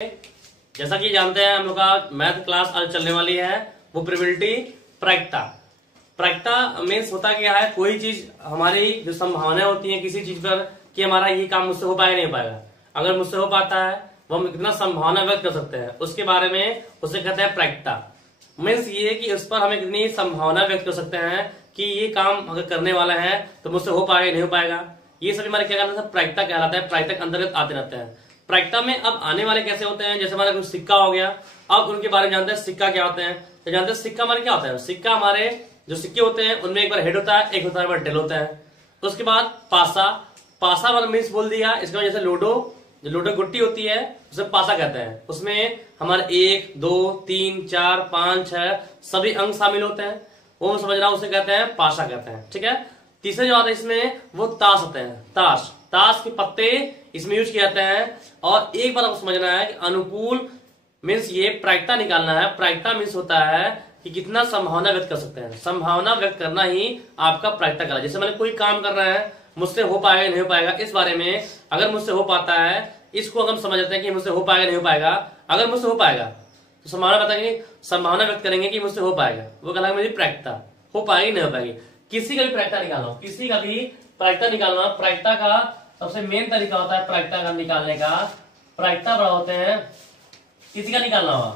जैसा कि जानते हैं हम लोग का मैथ क्लास आज चलने वाली है वो प्रोबेबिलिटी प्रायिकता। प्रायिकता मीन्स होता क्या है, कोई चीज हमारी जो संभावना होती है किसी चीज पर कि हमारा ये काम मुझसे हो पाएगा नहीं हो पाएगा, अगर मुझसे हो पाता है वो हम कितना संभावना व्यक्त कर सकते हैं उसके बारे में उसे कहते हैं प्रायिकता। मीन्स ये कि उस पर हमें कितनी संभावना व्यक्त कर सकते हैं कि ये काम अगर करने वाला है तो मुझसे हो पाएगा नहीं हो पाएगा। ये सभी हमारे क्या कहलाता है, प्रायिकता कहलाता है। प्रायिकता के अंतर्गत आते रहते हैं। प्रायिकता में अब आने वाले कैसे होते हैं, जैसे हमारा कोई सिक्का हो गया, अब उनके बारे में जानते हैं सिक्का क्या होते हैं। तो जानते हैं सिक्का हमारे क्या होता है, सिक्का हमारे जो सिक्के होते हैं उनमें एक बार हेड होता है, एक होता है एक बार टेल होता है। उसके बाद पासा, पासा वाला मीन्स बोल दिया, इसका जैसे लूडो, जो लूडो गुट्टी होती है उसे पासा कहते हैं। उसमें हमारे 1 2 3 4 5 6 सभी अंक शामिल होते हैं, वो समझ रहा उसे कहते हैं पासा कहते हैं। ठीक है। तीसरे जो आता है इसमें वो ताश होते हैं। ताश, ताश के पत्ते इसमें यूज किए जाते हैं। और एक बार आपको समझना है कि अनुकूल मीन्स ये प्रायिकता निकालना है। प्रायिकता मीन्स होता है कि कितना संभावना व्यक्त कर सकते हैं। संभावना व्यक्त करना ही आपका प्रायिकता कहलाता है। जैसे मैंने कोई काम करना है, मुझसे हो पाएगा नहीं हो पाएगा, इस बारे में अगर मुझसे हो पाता है इसको हम समझ लेते हैं कि मुझसे हो पाएगा नहीं हो पाएगा। अगर मुझसे हो पाएगा तो संभावना बताएंगे, संभावना व्यक्त करेंगे कि मुझसे हो पाएगा, वो कहलाएगा मेरी प्रायिकता। हो पाएगी नहीं हो पाएगी, किसी का भी प्रायिकता निकालना, किसी का भी प्रायिकता निकालना। प्रायिकता का सबसे मेन तरीका होता है प्रायिकता का निकालने का। प्रायिकता बड़ा होते हैं, किसी का निकालना हुआ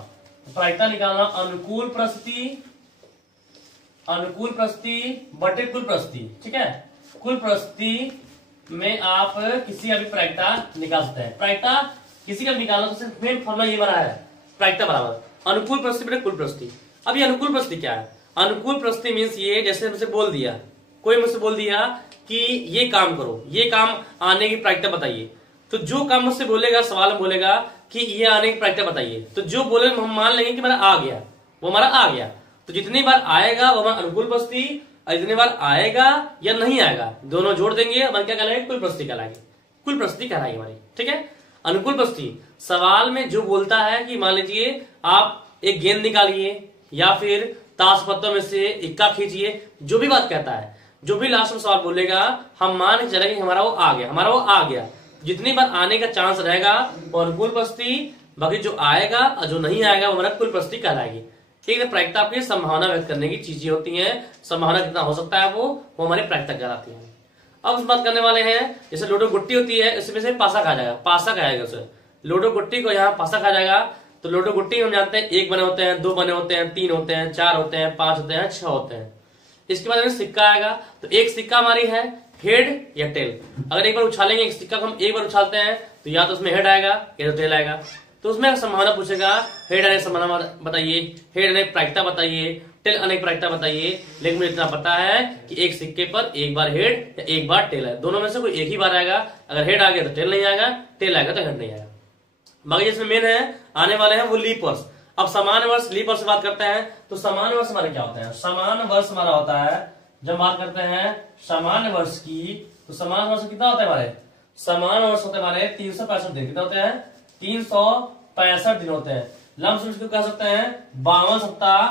प्रायिकता निकालना अनुकूल परिस्थिति, अनुकूल परिस्थिति बटे कुल परिस्थिति। ठीक है। कुल परिस्थिति में आप किसी का भी प्रायिकता निकाल सकते हैं। प्रायिकता किसी का भी निकालना तो सिर्फ मेन फॉर्मूला ये बना है, प्रायिकता बराबर अनुकूल परिस्थिति बटे कुल परिस्थिति। अब ये अनुकूल परिस्थिति क्या है, अनुकूल परिस्थिति मीन्स ये जैसे मुझसे बोल दिया, कोई मुझसे बोल दिया कि ये काम करो, ये काम आने की प्रायिकता बताइए। तो जो काम मुझसे बोलेगा, सवाल बोलेगा कि ये आने की प्रायिकता बताइए, तो जो बोले हम मान लेंगे कि मेरा आ गया, वो हमारा आ गया। तो जितनी बार आएगा वो हमारा अनुकूल परिस्थिति, और जितनी बार आएगा या नहीं आएगा दोनों जोड़ देंगे, हमारे क्या कहलाएगी, कुल परिस्थिति कहलाएगी। कुल परिस्थिति कहलाएगी हमारी। ठीक है। अनुकूल परिस्थिति सवाल में जो बोलता है कि मान लीजिए आप एक गेंद निकालिए या फिर ताश पत्तों में से इक्का खींचिए, जो भी बात कहता है, जो भी लास्ट में सवाल बोलेगा हम मान के चलेंगे हमारा वो आ गया, हमारा वो आ गया। जितनी बार आने का चांस रहेगा वो अनुकूल परिस्थिति, बाकी जो आएगा और जो नहीं आएगा वो हमारा कुल परिस्थिति कहलाएगी। ठीक है। प्रायिकता आपकी संभावना व्यक्त करने की चीजें होती हैं, संभावना कितना हो सकता है वो हमारी प्रायिकता कहलाती है। अब उस बात करने वाले हैं, जैसे लूडो गुट्टी होती है इसमें से पासा कहा जाएगा, पासा कहेगा उसे। लूडो गुट्टी को यहाँ पासा कहा जाएगा। तो लूडो गुट्टी हम जानते हैं 1 बने होते हैं, 2 बने होते हैं, 3 होते हैं, 4 होते हैं, 5 होते हैं, 6 होते हैं। इसके बाद में सिक्का आएगा। तो एक सिक्का हमारी है हेड या टेल। अगर एक बार उछालेंगे एक सिक्का को, हम एक बार उछालते हैं तो या तो उसमें हेड आएगा या तो टेल आएगा। तो उसमें संभावना पूछेगा, हेड आने की संभावना बताइए, हेड आने की प्रायिकता बताइए, टेल आने की प्रायिकता बताइए। लेकिन मुझे इतना पता है कि एक सिक्के पर एक बार हेड या एक बार टेल है, दोनों में से कोई एक ही बार आएगा। अगर हेड आ गया तो टेल नहीं आएगा, टेल आएगा तो हेड नहीं आएगा। बाकी जिसमें मेन है आने वाले हैं वो लीप वर्ष। अब समान वर्ष लीप वर्ष से बात करते हैं तो समान वर्ष हमारे क्या होते हैं, समान वर्ष हमारा होता है जब बात करते हैं सामान्य वर्ष की, तो समान वर्ष कितना होता है हमारे, समान वर्ष होते हैं हमारे 365 दिन। कितना होते हैं, 365 दिन होते हैं। लम्पसम इसको कह सकते हैं 52 सप्ताह,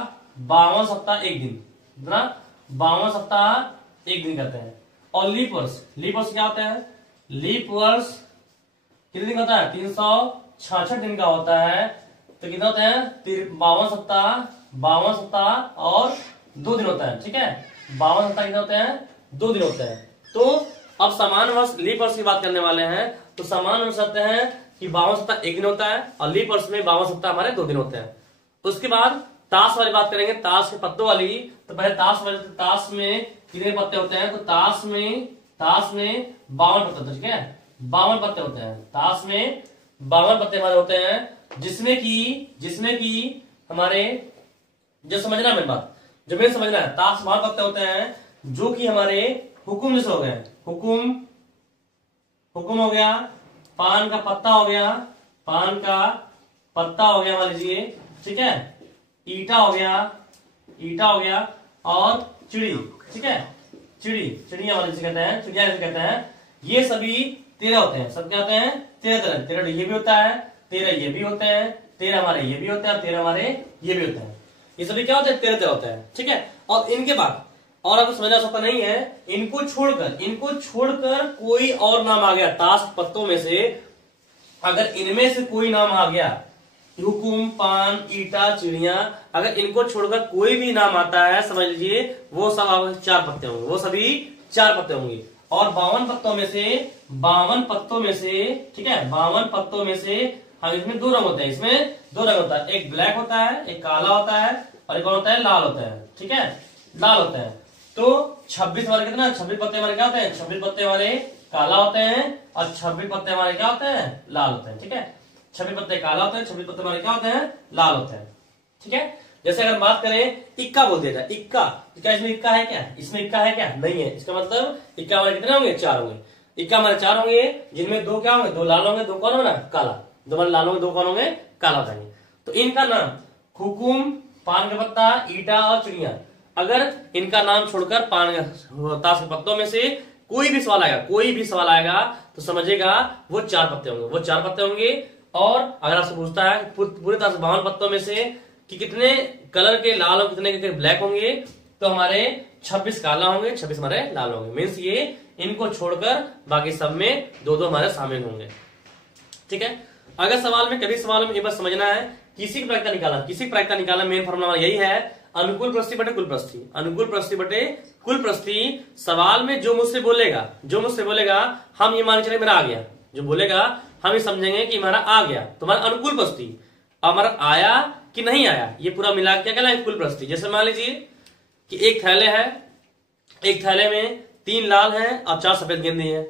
52 सप्ताह एक दिन, कितना 52 सप्ताह एक दिन कहते हैं। और लीप वर्ष, लीप वर्ष क्या होता है, लीप वर्ष कितने दिन होता है, 366 दिन का होता है। तो कितना होते हैं 52 सप्ताह, 52 सप्ताह और 2 दिन होता है। ठीक है। 52 सप्ताह कितने होते हैं, 2 दिन होते हैं। तो अब समान वर्ष लीप वर्ष की बात करने वाले हैं। तो समान वर्ष होते हैं कि 52 सप्ताह एक दिन होता है और लीप वर्ष में 52 सप्ताह हमारे 2 दिन होते हैं। उसके बाद ताश वाली बात करेंगे, ताश के पत्तों वाली। तो पहले ताश वाले, ताश में कितने पत्ते होते हैं, तो ताश में 52 पत्ते होते हैं। ठीक है। 52 पत्ते होते हैं, ताश में 52 पत्ते हमारे होते हैं। जिसमें की हमारे जो समझना है मेरी बात, जो मेरे समझना है, ताश 52 पत्ते होते हैं जो कि हमारे हुकुम जैसे हो गए। हुकुम हो गया, पान का पत्ता हो गया, पान का पत्ता हो गया मान लीजिए। ठीक है। ईटा हो गया और चिड़ी। ठीक है। चिड़िया मान लीजिए कहते हैं, चिड़िया जैसे कहते हैं। ये सभी 13 होते हैं। सब क्या होते हैं, 13 13 ये भी होता है, 13 ये भी होते हैं, 13 हमारे ये भी होते हैं, 13 हमारे ये भी होते हैं। ये सभी क्या होते हैं, 13 होते हैं। ठीक है। और इनके बाद और आपको समझना सकता नहीं है, इनको छोड़कर कोई और नाम आ गया ताश पत्तों में से, अगर इनमें से कोई नाम आ गया, हुकुम, पान, ईटा, चिड़िया, अगर इनको छोड़कर कोई भी नाम आता है, समझ लीजिए वो सब आपके 4 पत्ते होंगे, वो सभी 4 पत्ते होंगे। और 52 पत्तों में से, 52 पत्तों में से, ठीक है, 52 पत्तों में से हम इसमें 2 रंग होते हैं, इसमें 2 रंग होता है, एक ब्लैक होता है, एक काला होता है, और एक और होता है लाल होता है, ठीक है, लाल होता है। तो 26 वाले कितना, 26 पत्ते वाले क्या होते हैं, 26 पत्ते वाले काला होते हैं, और 26 पत्ते वाले क्या होते हैं, लाल होते हैं, ठीक है। 26 पत्ते काला होते हैं, 26 पत्ते वाले क्या होते हैं, लाल होते हैं, ठीक है। जैसे अगर बात करें इक्का बोल दिया जाए, इक्का, तो क्या इसमें इक्का है क्या, इसमें इक्का है क्या, नहीं है। इसका मतलब इक्का हमारे कितने होंगे, 4 होंगे। इक्का हमारे 4 होंगे, जिनमें 2 क्या होंगे, 2 लाल होंगे, 2 कौन होगा, काला, 2 हमारे लाल होंगे, 2 कौन होंगे, काला हो जाएंगे। तो इनका नाम हुकुम, पान का पत्ता, ईटा और चिड़िया, अगर इनका नाम छोड़कर पान ताश के पत्तों में से कोई भी सवाल आएगा, कोई भी सवाल आएगा, तो समझेगा वो 4 पत्ते होंगे, वो 4 पत्ते होंगे। और अगर आपसे पूछता है पूरे ताश 52 पत्तों में से कि कितने कलर के लाल और कितने के ब्लैक होंगे, तो हमारे 26 काला होंगे, 26 हमारे लाल होंगे। मीन्स ये इनको छोड़कर बाकी सब में 2-2 हमारे शामिल होंगे, ठीक है। अगर सवाल में कभी सवाल में ये बस समझना है, किसी की प्रायिकता निकाला, किसी की प्रायिकता निकाला, मेन फॉर्मूला यही है, अनुकूल प्रस्थिति बटे कुल प्रस्थिति, अनुकूल प्रस्थिति बटे कुल प्रस्थिति। सवाल में जो मुझसे बोलेगा, जो मुझसे बोलेगा, हम ये मान के चले मेरा आ गया, जो बोलेगा हम ये समझेंगे कि हमारा आ गया, तुम्हारा अनुकूल प्रस्थिति, हमारा आया कि नहीं आया, ये पूरा मिला क्या कहलाएगा, कुल प्रस्थिति। जैसे मान लीजिए कि एक थैले है, एक थैले में 3 लाल हैं और 4 सफेद गेंदे हैं।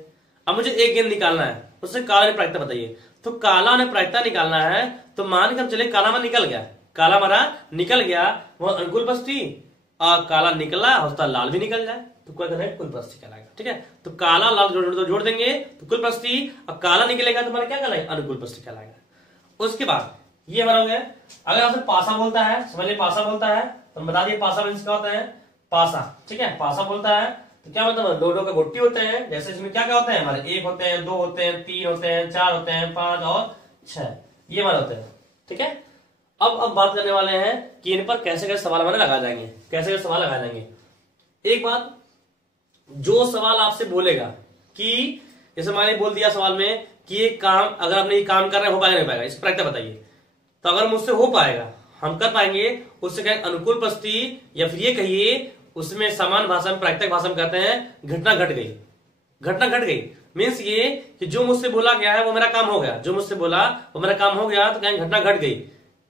अब मुझे एक गेंद निकालना है, उससे काला ने प्रायिकता बताइए। तो काला ने प्रायिकता निकालना है, तो मान के हम चले काला हमारा निकल गया, काला हमारा निकल गया, वो अनुकूल प्रस्थिति, और काला निकला होता लाल भी निकल जाए तो क्या करें, कुल प्रस्थिति कहलाएगा, ठीक है। तो काला लाल जोड़ देंगे तो कुल प्रस्थिति, और काला निकलेगा तो हमारा क्या कहलाएगा, अनुकूल प्रस्थिति कहलाएगा। उसके बाद ये हमारा हो गया। अगर आपसे पासा बोलता है, समझ लीजिए पासा बोलता है, तो बता दिए पासा मीन्स क्या होता है, पासा, ठीक है। पासा बोलता है तो क्या मतलब, 2-2 के गोटी होते हैं। जैसे इसमें क्या क्या होते हैं हमारे, 1 होते हैं, 2 होते हैं, 3 होते हैं, 4 होते हैं, 5 और 6, ये हमारे होते हैं, ठीक है। अब बात करने वाले हैं कि इन पर कैसे कैसे सवाल हमारे लगा जाएंगे, कैसे कैसे सवाल लगा जाएंगे। एक बात, जो सवाल आपसे बोलेगा कि जैसे मैंने बोल दिया सवाल में कि ये काम, अगर आपने ये काम कर रहे हैं, हो पाएगा नहीं पाएगा, इस प्रायिकता बताइए। तो अगर मुझसे हो पाएगा, हम कर पाएंगे, उससे कहें अनुकूल प्रस्थिति, या फिर ये कहिए उसमें समान भाषा में, प्राकृतिक भाषा में कहते हैं घटना घट गई, घटना घट गई। मीन्स ये कि जो मुझसे बोला गया है वो मेरा काम हो गया, जो मुझसे बोला वो मेरा काम हो गया, तो कहेंगे घटना घट गई।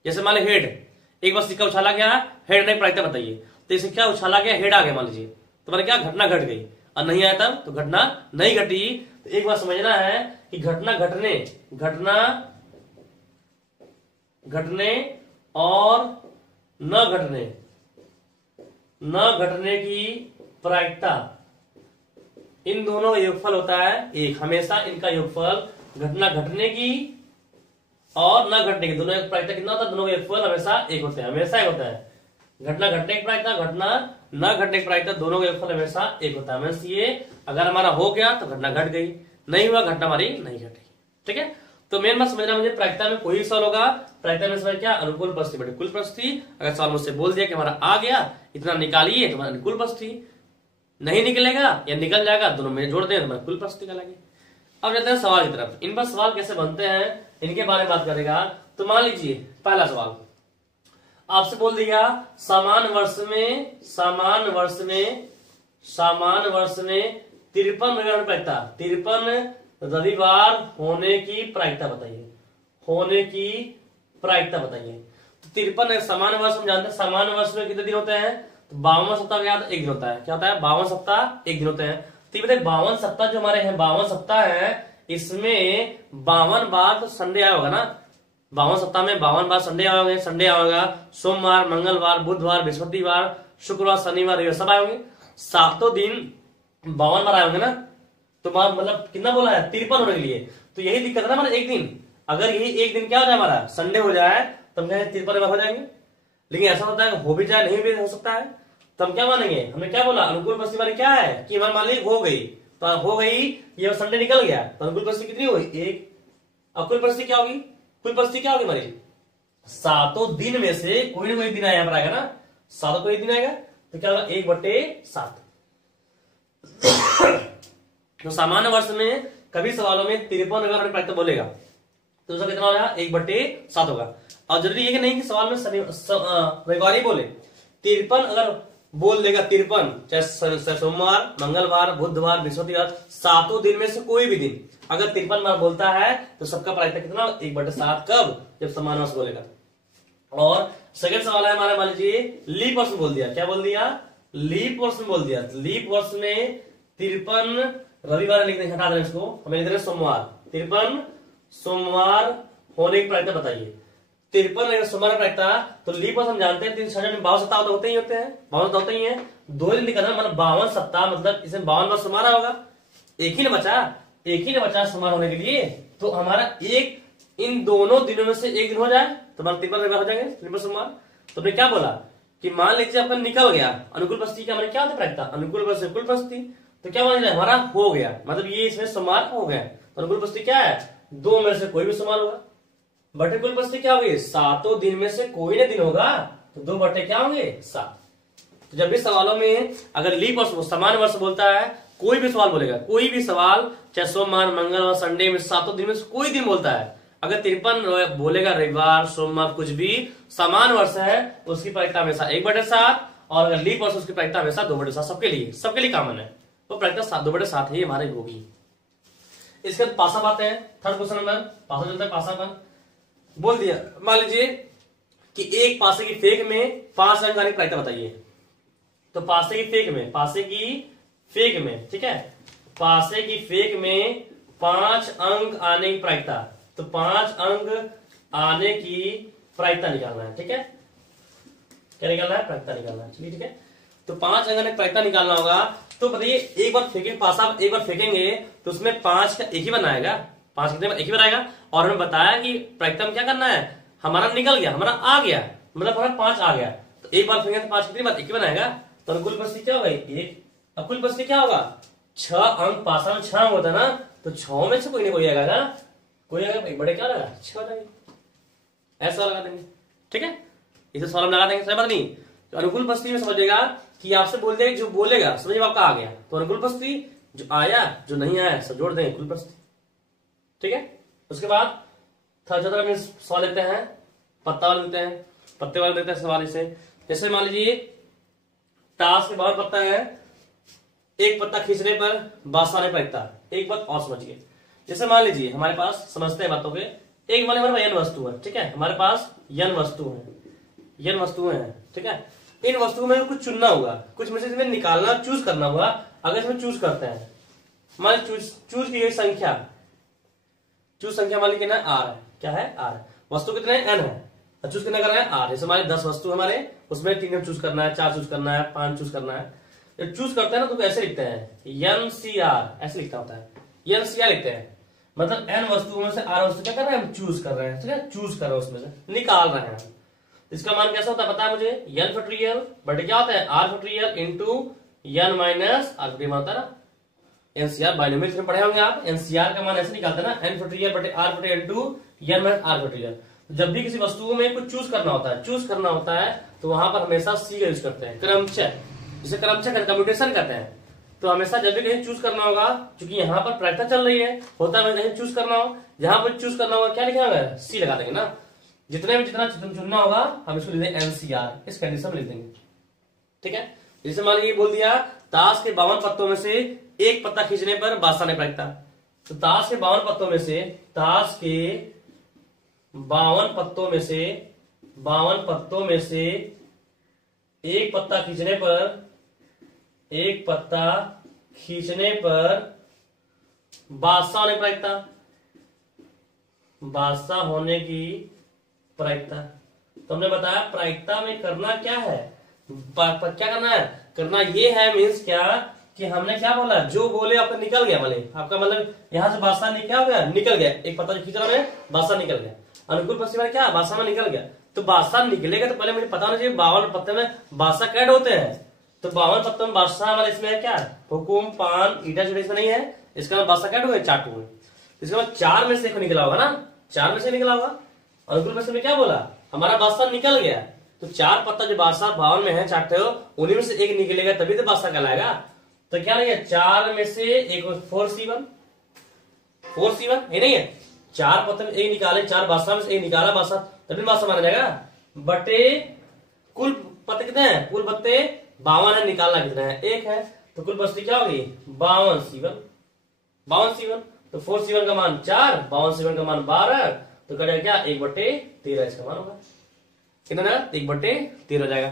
जैसे मान लीजिए हेड, एक बार सिक्का उछाला गया, हेड ने प्रायिकता बताइए, तो इसे क्या उछाला गया, हेड आ गया मान लीजिए, तो मैंने क्या घटना घट गई, और नहीं आया तब तो घटना नहीं घटी। तो एक बार समझना है कि घटना घटने, घटना घटने और न घटने, न घटने की प्रायिकता, इन दोनों का योगफल होता है एक, हमेशा इनका योगफल, घटना घटने की और न घटने की, दोनों का प्रायिकता कितना होता है, दोनों का योगफल हमेशा एक होता है, हमेशा एक होता है। घटना घटने की प्रायिकता, घटना न घटने की प्रायिकता, दोनों का योगफल हमेशा एक होता है। मींस ये अगर हमारा हो गया तो घटना घट गई, नहीं हुआ घटना हमारी नहीं घटी, ठीक है। तो मेन बात समझना, मुझे प्रायिकता में कोई सवाल होगा, प्रायिकता में सवाल क्या, अनुकूल प्रस्थिति बटे कुल प्रस्थिति। अगर सवाल मुझसे बोल दिया कि हमारा आ गया, इतना निकालिए, तो हमारा अनुकूल प्रस्थिति, नहीं निकलेगा या निकल जाएगा, दोनों में जोड़ दें तो हमारा कुल प्रस्थिति कहलाएगी। अब जाते हैं सवाल की तरफ। इन पर सवाल कैसे बनते हैं, इनके बारे में बात करेगा। तो मान लीजिए पहला सवाल आपसे बोल दिया, समान वर्ष में 53 रविवार प्रायिकता, 53 रविवार होने की प्रायिकता बताइए, होने की प्रायिकता बताइए। तो 53 समान वर्ष, हम जानते हैं समान वर्ष में कितने दिन होते हैं, तो 52 सप्ताह का एक दिन होता है, क्या होता है, 52 सप्ताह एक दिन होते हैं। तो ये बताइए 52 सप्ताह जो हमारे हैं, 52 सप्ताह है, इसमें 52 बार तो संडे आया होगा ना, 52 सप्ताह में 52 बार संडे आएंगे, संडे आएगा, सोमवार, मंगलवार, बुधवार, बृहस्पतिवार, शुक्रवार, शनिवार, रविवार सब आए होंगे, 7 दिन 52 बार आए होंगे ना। तो मतलब कितना बोला है, 53 होने के लिए। तो यही दिक्कत है ना हमारा, एक दिन, अगर यही एक दिन क्या हो जाए हमारा, संडे हो जाए, तो हम 53 बार हो जाएंगे। लेकिन ऐसा होता है हो भी जाए, नहीं भी हो सकता है, तो हम क्या मानेंगे, हमने क्या बोला, अनुकूल प्रस्थिति वाली क्या है कि हमारे मान लीजिए हो गई, तो हो गई, ये संडे निकल गया, तो अनुकूल प्रस्थिति कितनी हुई, 1। अब कुल प्रस्थिति क्या होगी, कुल प्रस्थिति क्या होगी हमारी, 7 दिन में से कोई ना कोई दिन आया पर आएगा ना, 7 कोई दिन आएगा, तो क्या होगा 1/7। तो सामान्य वर्ष में कभी सवालों में 53 रविवार प्रायिकता बोलेगा, तो उसका कितना हो जाएगा 1/7 होगा। और जरूरी है कि नहीं कि सवाल में रविवार ही बोले, 53 अगर बोल देगा 53, चाहे सोमवार, मंगलवार, बुधवार, बृहस्पतिवार, 7 दिन में से कोई भी दिन अगर 53 बार बोलता है तो सबका प्रायिकता कितना 1/7 कब, जब समान वर्ष बोलेगा। और सेकंड सवाल है हमारा, मान लीजिए लीप वर्ष में बोल दिया, क्या बोल दिया, लीप वर्ष में बोल दिया। लीप वर्ष में 53 रविवार लिख देंगे, हटा दें इसको, हमें लिख दें सोमवार, 53 सोमवार होने की प्रायिकता बताइए। 53 सोमवार प्रायिकता, तो लीप वर्ष हम जानते हैं 52 सप्ताह होते ही होते हैं, 52 होते ही हैं, 2 दिन निकलना मतलब 52 सप्ताह, मतलब इसमें 52 बार सोमवार होगा, एक ही ने बचा सोमवार होने के लिए। तो हमारा एक इन दोनों दिनों में से एक दिन हो जाए तो हमारा 53 रविवार हो जाएंगे, 53 सोमवार। तो हमने क्या बोला कि मान लीजिए आपका निकल गया अनुकूल परिस्थिति का, क्या होता है प्रायिकता, अनुकूल परिस्थिति, तो क्या मान लीजिए हमारा हो गया, मतलब ये इसमें सोमवार हो गया। तो अनुकूल परिस्थिति क्या है, 2 में से कोई भी सोमवार होगा। बटे परिस्थिति क्या होगी, 7 दिन में से कोई ना दिन होगा, तो 2 बटे क्या होंगे 7। तो जब भी सवालों में अगर लीप वर्ष समान वर्ष बोलता है, कोई भी सवाल बोलेगा, कोई भी सवाल चाहे सोमवार, मंगलवार, संडे में 7 दिन में से कोई दिन बोलता है, अगर 53 बोलेगा रविवार, सोमवार, कुछ भी समान वर्ष है, उसकी प्रायिकता हमेशा 1/7, और अगर लीप वर्ष उसकी प्रायिकता हमेशा 2/7, सबके लिए कॉमन है, तो प्रायिकता 2/7 ही हमारी होगी। इसके बाद पासा बात है, थर्ड क्वेश्चन नंबर, पासा चलता है, पासा पर बोल दिया, मान लीजिए कि एक पासे की फेंक में 5 अंक आने की प्रायिकता बताइए। तो पासे की फेंक में, ठीक है, पासे की फेंक में 5 अंक आने की प्रायिकता, तो 5 अंक आने की प्रायिकता निकालना है, ठीक है, क्या निकालना है, प्रायिकता निकालना है, चलिए ठीक है। तो 5 अंक आने की प्रायिकता निकालना होगा, तो बताइए एक बार फेंकेंगे पासा, एक बार फेंकेंगे तो उसमें 5 का एक ही बनाएगा, 5 कितने एक ही बनाएगा। और हमें बताया कि प्रायिकता में क्या करना है, हमारा निकल गया, हमारा आ गया, मतलब हमारा 5 आ गया, तो एक बार फेंकेंगे तो 5 कितनी बार एक ही बनाएगा, तो अनुकूल परिस्थिति क्या होगा 1। अब कुल परिस्थिति क्या होगा, 6 अंक, पासा में 6 अंक होता है ना, तो 6 में से कोई ना कोई आएगा ना, कोई आएगा, एक बड़े क्या लगा 6 लगेगा, ऐसा लगा देंगे, ठीक है, इसे सवाल में लगा देंगे, सही बात नहीं। तो अनुकूल परिस्थिति में समझिएगा कि आपसे बोल देगा, जो बोलेगा समझिए आपका आ गया, तो अनुकूल परिस्थिति, जो आया जो नहीं आया सब जोड़ देंगे कुल परिस्थिति, ठीक है। उसके बाद थर्ड में सवाल लेते हैं, पत्ता वाले लेते हैं, पत्ते वाले लेते हैं सवाल इसे, जैसे मान लीजिए टास्क के बाद पत्ता है, एक पत्ता खींचने पर बासाने प्रायिकता, एक बात और समझिए, जैसे मान लीजिए हमारे पास, समझते हैं बातों के, एक मान हमारे n वस्तु है, ठीक है, हमारे पास n वस्तुएं हैं, ठीक है, इन वस्तुओं में कुछ चुनना होगा, कुछ में से इसमें निकालना, चूज करना होगा। अगर इसमें चूज करते हैं, मान चूज की गई संख्या, चूज संख्या मान लीजिए r है, क्या है r, वस्तु कितने n है, चूज करना करना है r, जैसे हमारे 10 वस्तु हमारे, उसमें 3 चूज करना है, 4 चूज करना है, 5 चूज करना है। जब चूज करते हैं ना तो ऐसे लिखते हैं NCR, ऐसे लिखता होता है, NCR लिखते हैं, मतलब n वस्तुओं में से r वस्तु क्या कर रहे हैं, हम चूज कर रहे हैं, ठीक है, चूज कर रहे हैं, उसमें से निकाल रहे हैं। इसका मान कैसा होता है पता है मुझे, n फैक्टोरियल बटे क्या होता है r factorial into n minus r factorial होता है ना, एनसीआर बाइनोमियल्स में पढ़े होंगे आप, एनसीआर का मान ऐसे निकालते हैं ना, n फैक्टोरियल बटे r factorial into n minus r factorial. जब भी किसी वस्तु में कुछ चूज करना होता है, तो वहां पर हमेशा c का यूज करते हैं, क्रमचय, जिसे क्रमचय कम्प्यूटेशन कहते हैं। तो हमेशा जब भी कहीं चूज करना होगा, क्योंकि यहाँ पर प्रायिकता चल रही है, होता है कहीं चूज करना हो, जहां पर चूज करना होगा क्या लिखना होगा, सी लगा देंगे ना, जितना चुनना होगा हम इसको लिख देंगे एनसीआर, इस कंडीशन में लिख देंगे, ठीक है। जैसे मान लीजिए बोल दिया ताश के 52 पत्तों में से एक पत्ता खींचने पर बादशाह ने प्रायिकता, तो ताश के 52 पत्तों में से, ताश के 52 पत्तों में से एक पत्ता खींचने पर बादशाह होने प्रायिकता, बादशाह होने की प्रायिकता। तो हमने बताया प्रायिकता में करना क्या है, क्या करना ये है, मीन्स क्या कि हमने क्या बोला, जो बोले आपका निकल गया, बोले आपका मतलब यहां से बादशाह क्या हो गया, निकल गया, एक पत्ता जो खींच रहा है बादशाह निकल गया, अनुकूल परिस्थिति में क्या बादशाह में निकल गया। तो बादशाह निकलेगा तो पहले मुझे पता होना चाहिए 52 पत्ते में बादशाह कैड होते हैं, तो 52 पत्तों में बादशाह हमारे इसमें है क्या, हुकुम, पान, ईटा चिड़ा इसमें नहीं है, इसका मतलब बादशाह कैड हो गए चाटू में, इसके बाद 4 में से एक निकला होगा ना, 4 में से निकला होगा। अनुकूल परिस्थिति में क्या बोला, हमारा बादशाह निकल गया, तो 4 पत्ता जो बादशाह 52 में है चाटते हो, उन्हीं में से एक निकलेगा तभी तो बादशाह कहलाएगा। तो क्या नहीं है, 4 में से एक 4C1 ये नहीं है, 4 पत्ते में एक निकाले, 4 बादशाह में से एक निकाला बादशाह, तभी बादशाह माना जाएगा। बटे कुल पत्ते कितने हैं, कुल पत्ते 52 है, निकालना कितना है, 1 है। तो कुल बस्ती क्या होगी 52 C1, 52 C1। तो 4 C1 का मान 4, 52 C1 का मान 12, तो करेगा क्या 1/13 इसका मान होगा। कितना 1/13 हो जाएगा।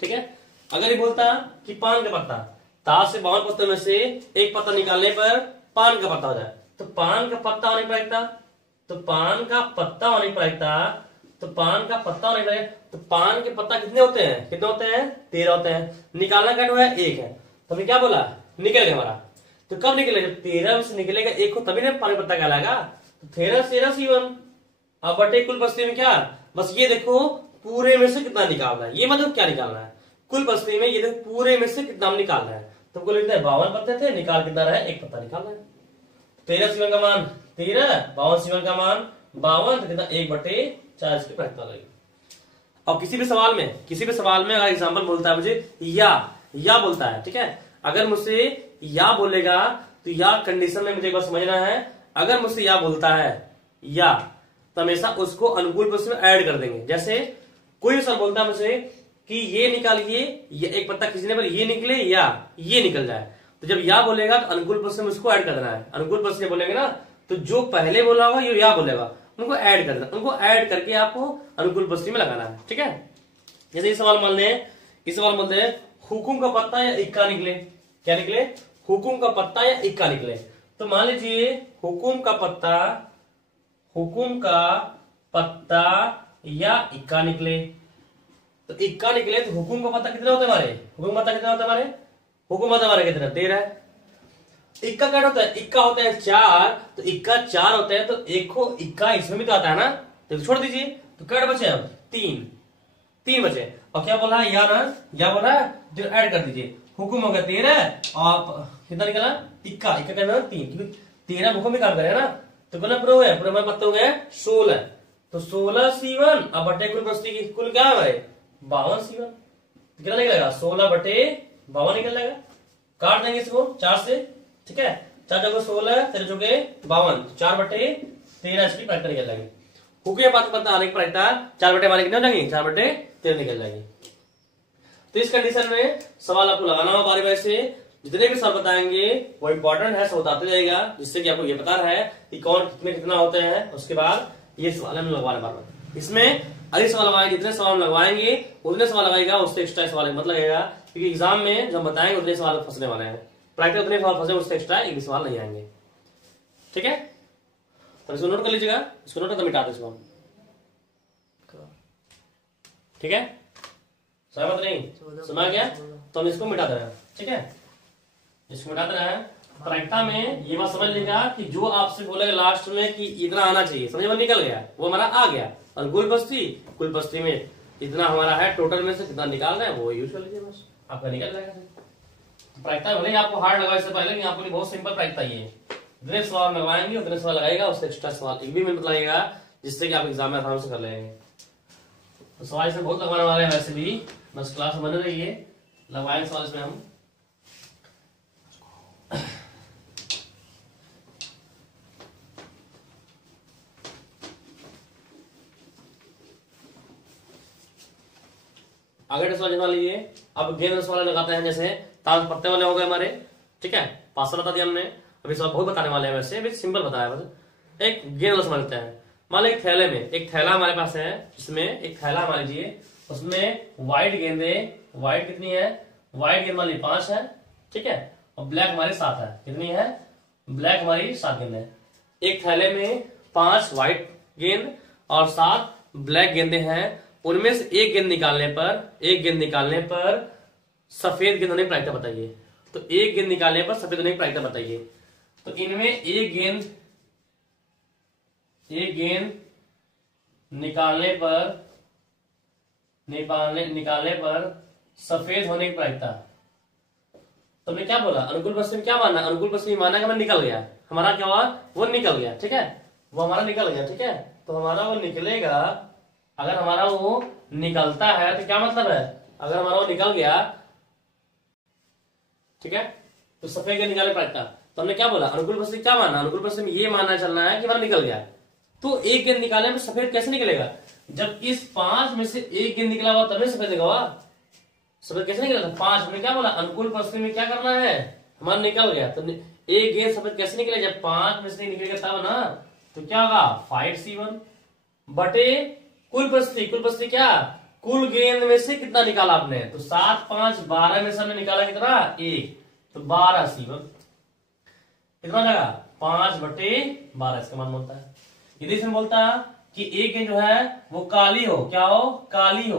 ठीक है। अगर ये बोलता कि पान का पत्ता, ताश से 52 पत्तों में से एक पत्ता निकालने पर पान का पत्ता हो जाए, तो पान का पत्ता होने की प्रायिकता, तो पान का पत्ता होने की प्रायिकता, तो पान का पत्ता होने की प्रायिकता, तो पान के पत्ता कितने होते हैं, कितने होते हैं 13 होते हैं। निकालना क्या है 1 है, तो हमने क्या बोला निकल गया हमारा। तो कब निकलेगा, जब 13 में से निकलेगा 1 को तभी ना पान पत्ता कहलाएगा। तो 13 C1 अब बटे कुल बस्ती में क्या, बस ये देखो पूरे में से कितना निकालना है, ये मतलब क्या निकालना है कुल बस्ती में, ये देखो पूरे में से कितना निकालना है। तुमको लिखना है 52 पत्ते थे, निकाल कितना रहा है 1 पत्ता निकालना है। 13 C1 का मान 13, 52 C1 का मान 52, तो कितना 1/4 इसकी प्रायिकता लगेगी। और किसी भी सवाल में अगर एग्जाम्पल बोलता है मुझे या बोलता है, ठीक है, अगर मुझसे या बोलेगा तो या कंडीशन में मुझे एक बार समझना है, अगर मुझसे या बोलता है या, तो हमेशा उसको अनुकूल प्रश्न में ऐड कर देंगे। जैसे कोई भी सवाल बोलता है मुझसे कि ये निकालिए, ये एक पत्ता खींचने पर ये निकले या ये निकल जाए, तो जब या बोलेगा तो अनुकूल प्रश्न में उसको ऐड कर देना है। अनुकूल प्रश्न बोलेंगे ना, तो जो पहले बोला होगा ये या बोलेगा, उनको ऐड कर देना, उनको ऐड करके आपको अनुकूल प्रश्न में लगाना है। ठीक है। जैसे ये सवाल मान लें, इस सवाल बोलते हैं हुकुम का पत्ता या इक्का निकले, क्या निकले, हुकुम का पत्ता या इक्का निकले। तो मान लीजिए हुकुम का पत्ता या इक्का निकले, तो इक्का निकले तो हुकुम का पत्ता कितने होते हमारे, हुकुम पत्ता कितने होते हमारे, हुकुम पत्ता हमारे कितना 13 है। इक्का क्या होता है, इक्का होता है 4, तो इक्का 4 होते हैं, तो एक को इक्का इसमें भी तो आता है ना, तो छोड़ दीजिए, तो कट बचे अब 3 बचे। और क्या बोला है या ना, या बोला जो ऐड कर दीजिए, हुकुम हो गया 13 और कितना निकला इक्का करना 3, क्योंकि 13 हुकुम भी काम करे ना, तो बोला पूरा है, पूरे हमारे पत्ते हो गए 16, तो 16 C1 अब बटे कुल बस्ती की कुल क्या है 52 C1, कितना निकलेगा 16/52 निकल जाएगा। काट देंगे इसको 4 से, ठीक है, 4 जगह 16, 13 जगह 52, 4/13 इसकी प्रायिकता निकल जाएगी। हुकुम पत्ता आने की प्रायिकता 4/12 कितने हो जाएंगे, 4/13 निकल जाएगी। तो इस कंडीशन में सवाल आपको लगाना होगा बारी बारी से, जितने भी सवाल बताएंगे वो इंपॉर्टेंट है, सब बताते जाएगा, जिससे कि आपको ये पता रहा है कि कौन कितना होते हैं। उसके बाद ये सवाल हम लगवाने बार इसमें अभी सवाल लगाएंगे, जितने सवाल लगाएंगे उतने सवाल लगाएगा, उससे एक्स्ट्रा सवाल मत लगेगा, क्योंकि एग्जाम में जब बताएंगे उतने सवाल फंसने वाले हैं, प्रैक्टिस उतने सवाल फंसे, उससे एक्स्ट्रा एक भी सवाल नहीं आएंगे। ठीक है, तो इसको नोट कर लीजिएगा, इसको नोट कर मिटा दो इसको। ठीक है, सहमत नहीं सुना गया, तो हम इसको मिटा दे रहे हैं। ठीक है, इसको मिटा दे रहे हैं। प्रायिकता में ये बात समझ लेगा कि जो आपसे बोलेगा लास्ट में कि इतना आना चाहिए, समझ में निकल गया, वो हमारा आ गया। और कुल बस्ती में इतना हमारा है, टोटल में से कितना निकालना है वो यूज कर लीजिए, बस आपका निकल जाएगा। प्रायिकता भले ही आपको हार्ड लगा इससे पहले, कि आपको बहुत सिंपल प्रायिकता ये है, जितने सवाल लगवाएंगे उतने सवाल लगाएगा, उससे एक्स्ट्रा सवाल एक भी मिनट लगेगा, जिससे कि आप एग्जाम में आराम से कर लेंगे। तो सवाल इसमें बहुत लगवाने वाले हैं वैसे भी, बस क्लास बने रहिए, लगवाएंगे सवाल इसमें हम। आगे सवाल जमा लीजिए। अब गेंद सवाल लगाते हैं, जैसे ताश पत्ते वाले हो गए हमारे। ठीक है, पास बता दिया हमने, अभी सवाल बहुत बताने वाले हैं, वैसे अभी सिंपल बताया बस। एक गेंद वाला समझते हैं। मान लो एक थैले में एक थैला हमारे पास है, जिसमें एक थैला मान लीजिए, उसमें व्हाइट गेंदे, व्हाइट कितनी है, व्हाइट गेंद मान ली 5 है, ठीक है, और ब्लैक हमारी 7 है। कितनी है, ब्लैक हमारी 7 गेंद है। एक थैले में 5 व्हाइट गेंद और 7 ब्लैक गेंदे हैं, उनमें से एक गेंद निकालने पर सफेद गेंद होने की प्रायिकता बताइए। तो एक गेंद निकालने पर सफेद होने की प्रायिकता बताइए। तो इनमें एक गेंद निकालने पर सफेद होने की प्रायिकता, तो मैं क्या बोला, अनुकूल पश्चिम क्या माना, अनुकूल पश्चिम माना कि मैं निकल गया, हमारा क्या हुआ, वो निकल गया। ठीक है, वो हमारा निकल गया। ठीक है, तो हमारा वो निकलेगा, अगर हमारा वो निकलता है तो क्या मतलब है, अगर हमारा वो निकल गया, ठीक है, तो सफेद गेंद निकालने प्रायिकता, तो हमने क्या बोला, अनुकूल परिस्थिति क्या माना, अनुकूल परिस्थिति में ये मानना चलना है कि हमारा निकल गया। तो एक गेंद निकालने में सफेद कैसे निकलेगा, जब इस 5 में से एक गेंद निकला हुआ तभी सफेद निकला हुआ। सफेद कैसे निकला था, 5। हमने क्या बोला, अनुकूल परिस्थिति में क्या करना है, हमारा निकल गया। तो एक गेंद सफेद कैसे निकले, जब 5 में से निकलेगा तब ना। तो क्या होगा 5C1 बटे कुल परिस्थिति। कुल परिस्थिति क्या, कुल गेंद में से कितना निकाला आपने, तो 7 5 12 में से हमने निकाला कितना 1, तो 12C1 कितना जाएगा 5 बटे 12 इसका मान बोलता है। यदि इसमें बोलता कि एक गेंद जो है वो काली हो, क्या हो, काली हो,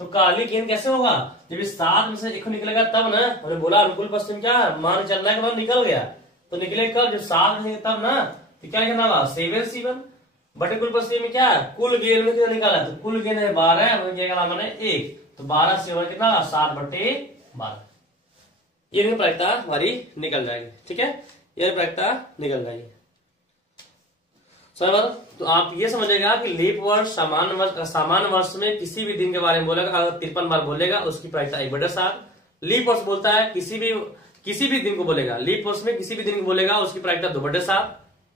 तो काली गेंद कैसे होगा, जब इस 7 में से एक निकलेगा तब ना। हमने बोला अनुकूल पश्चिम क्या मान चलना है कि निकल गया, तो निकले कब, जब 7 में तब ना। तो क्या लिखना होगा 7C1 बटे कुल पश्चिम में क्या, कुल गेंद में कितना निकाला, तो कुल गेंद है 12, मैंने 1, तो 12C1 कितना 7 बटे 12। ये प्रायिकता हमारी निकल जाएगी। ठीक है, ये प्रायिकता निकल जाएगी। तो आप ये समझेगा कि लीप वर्ष सामान्य वर्ष में किसी भी दिन के बारे में बोलेगा, अगर 53 बार बोलेगा उसकी प्रायिकता 1/7। लीप वर्ष बोलता है किसी भी दिन को बोलेगा, लीप वर्ष में किसी भी दिन को बोलेगा उसकी प्रायिकता 2/7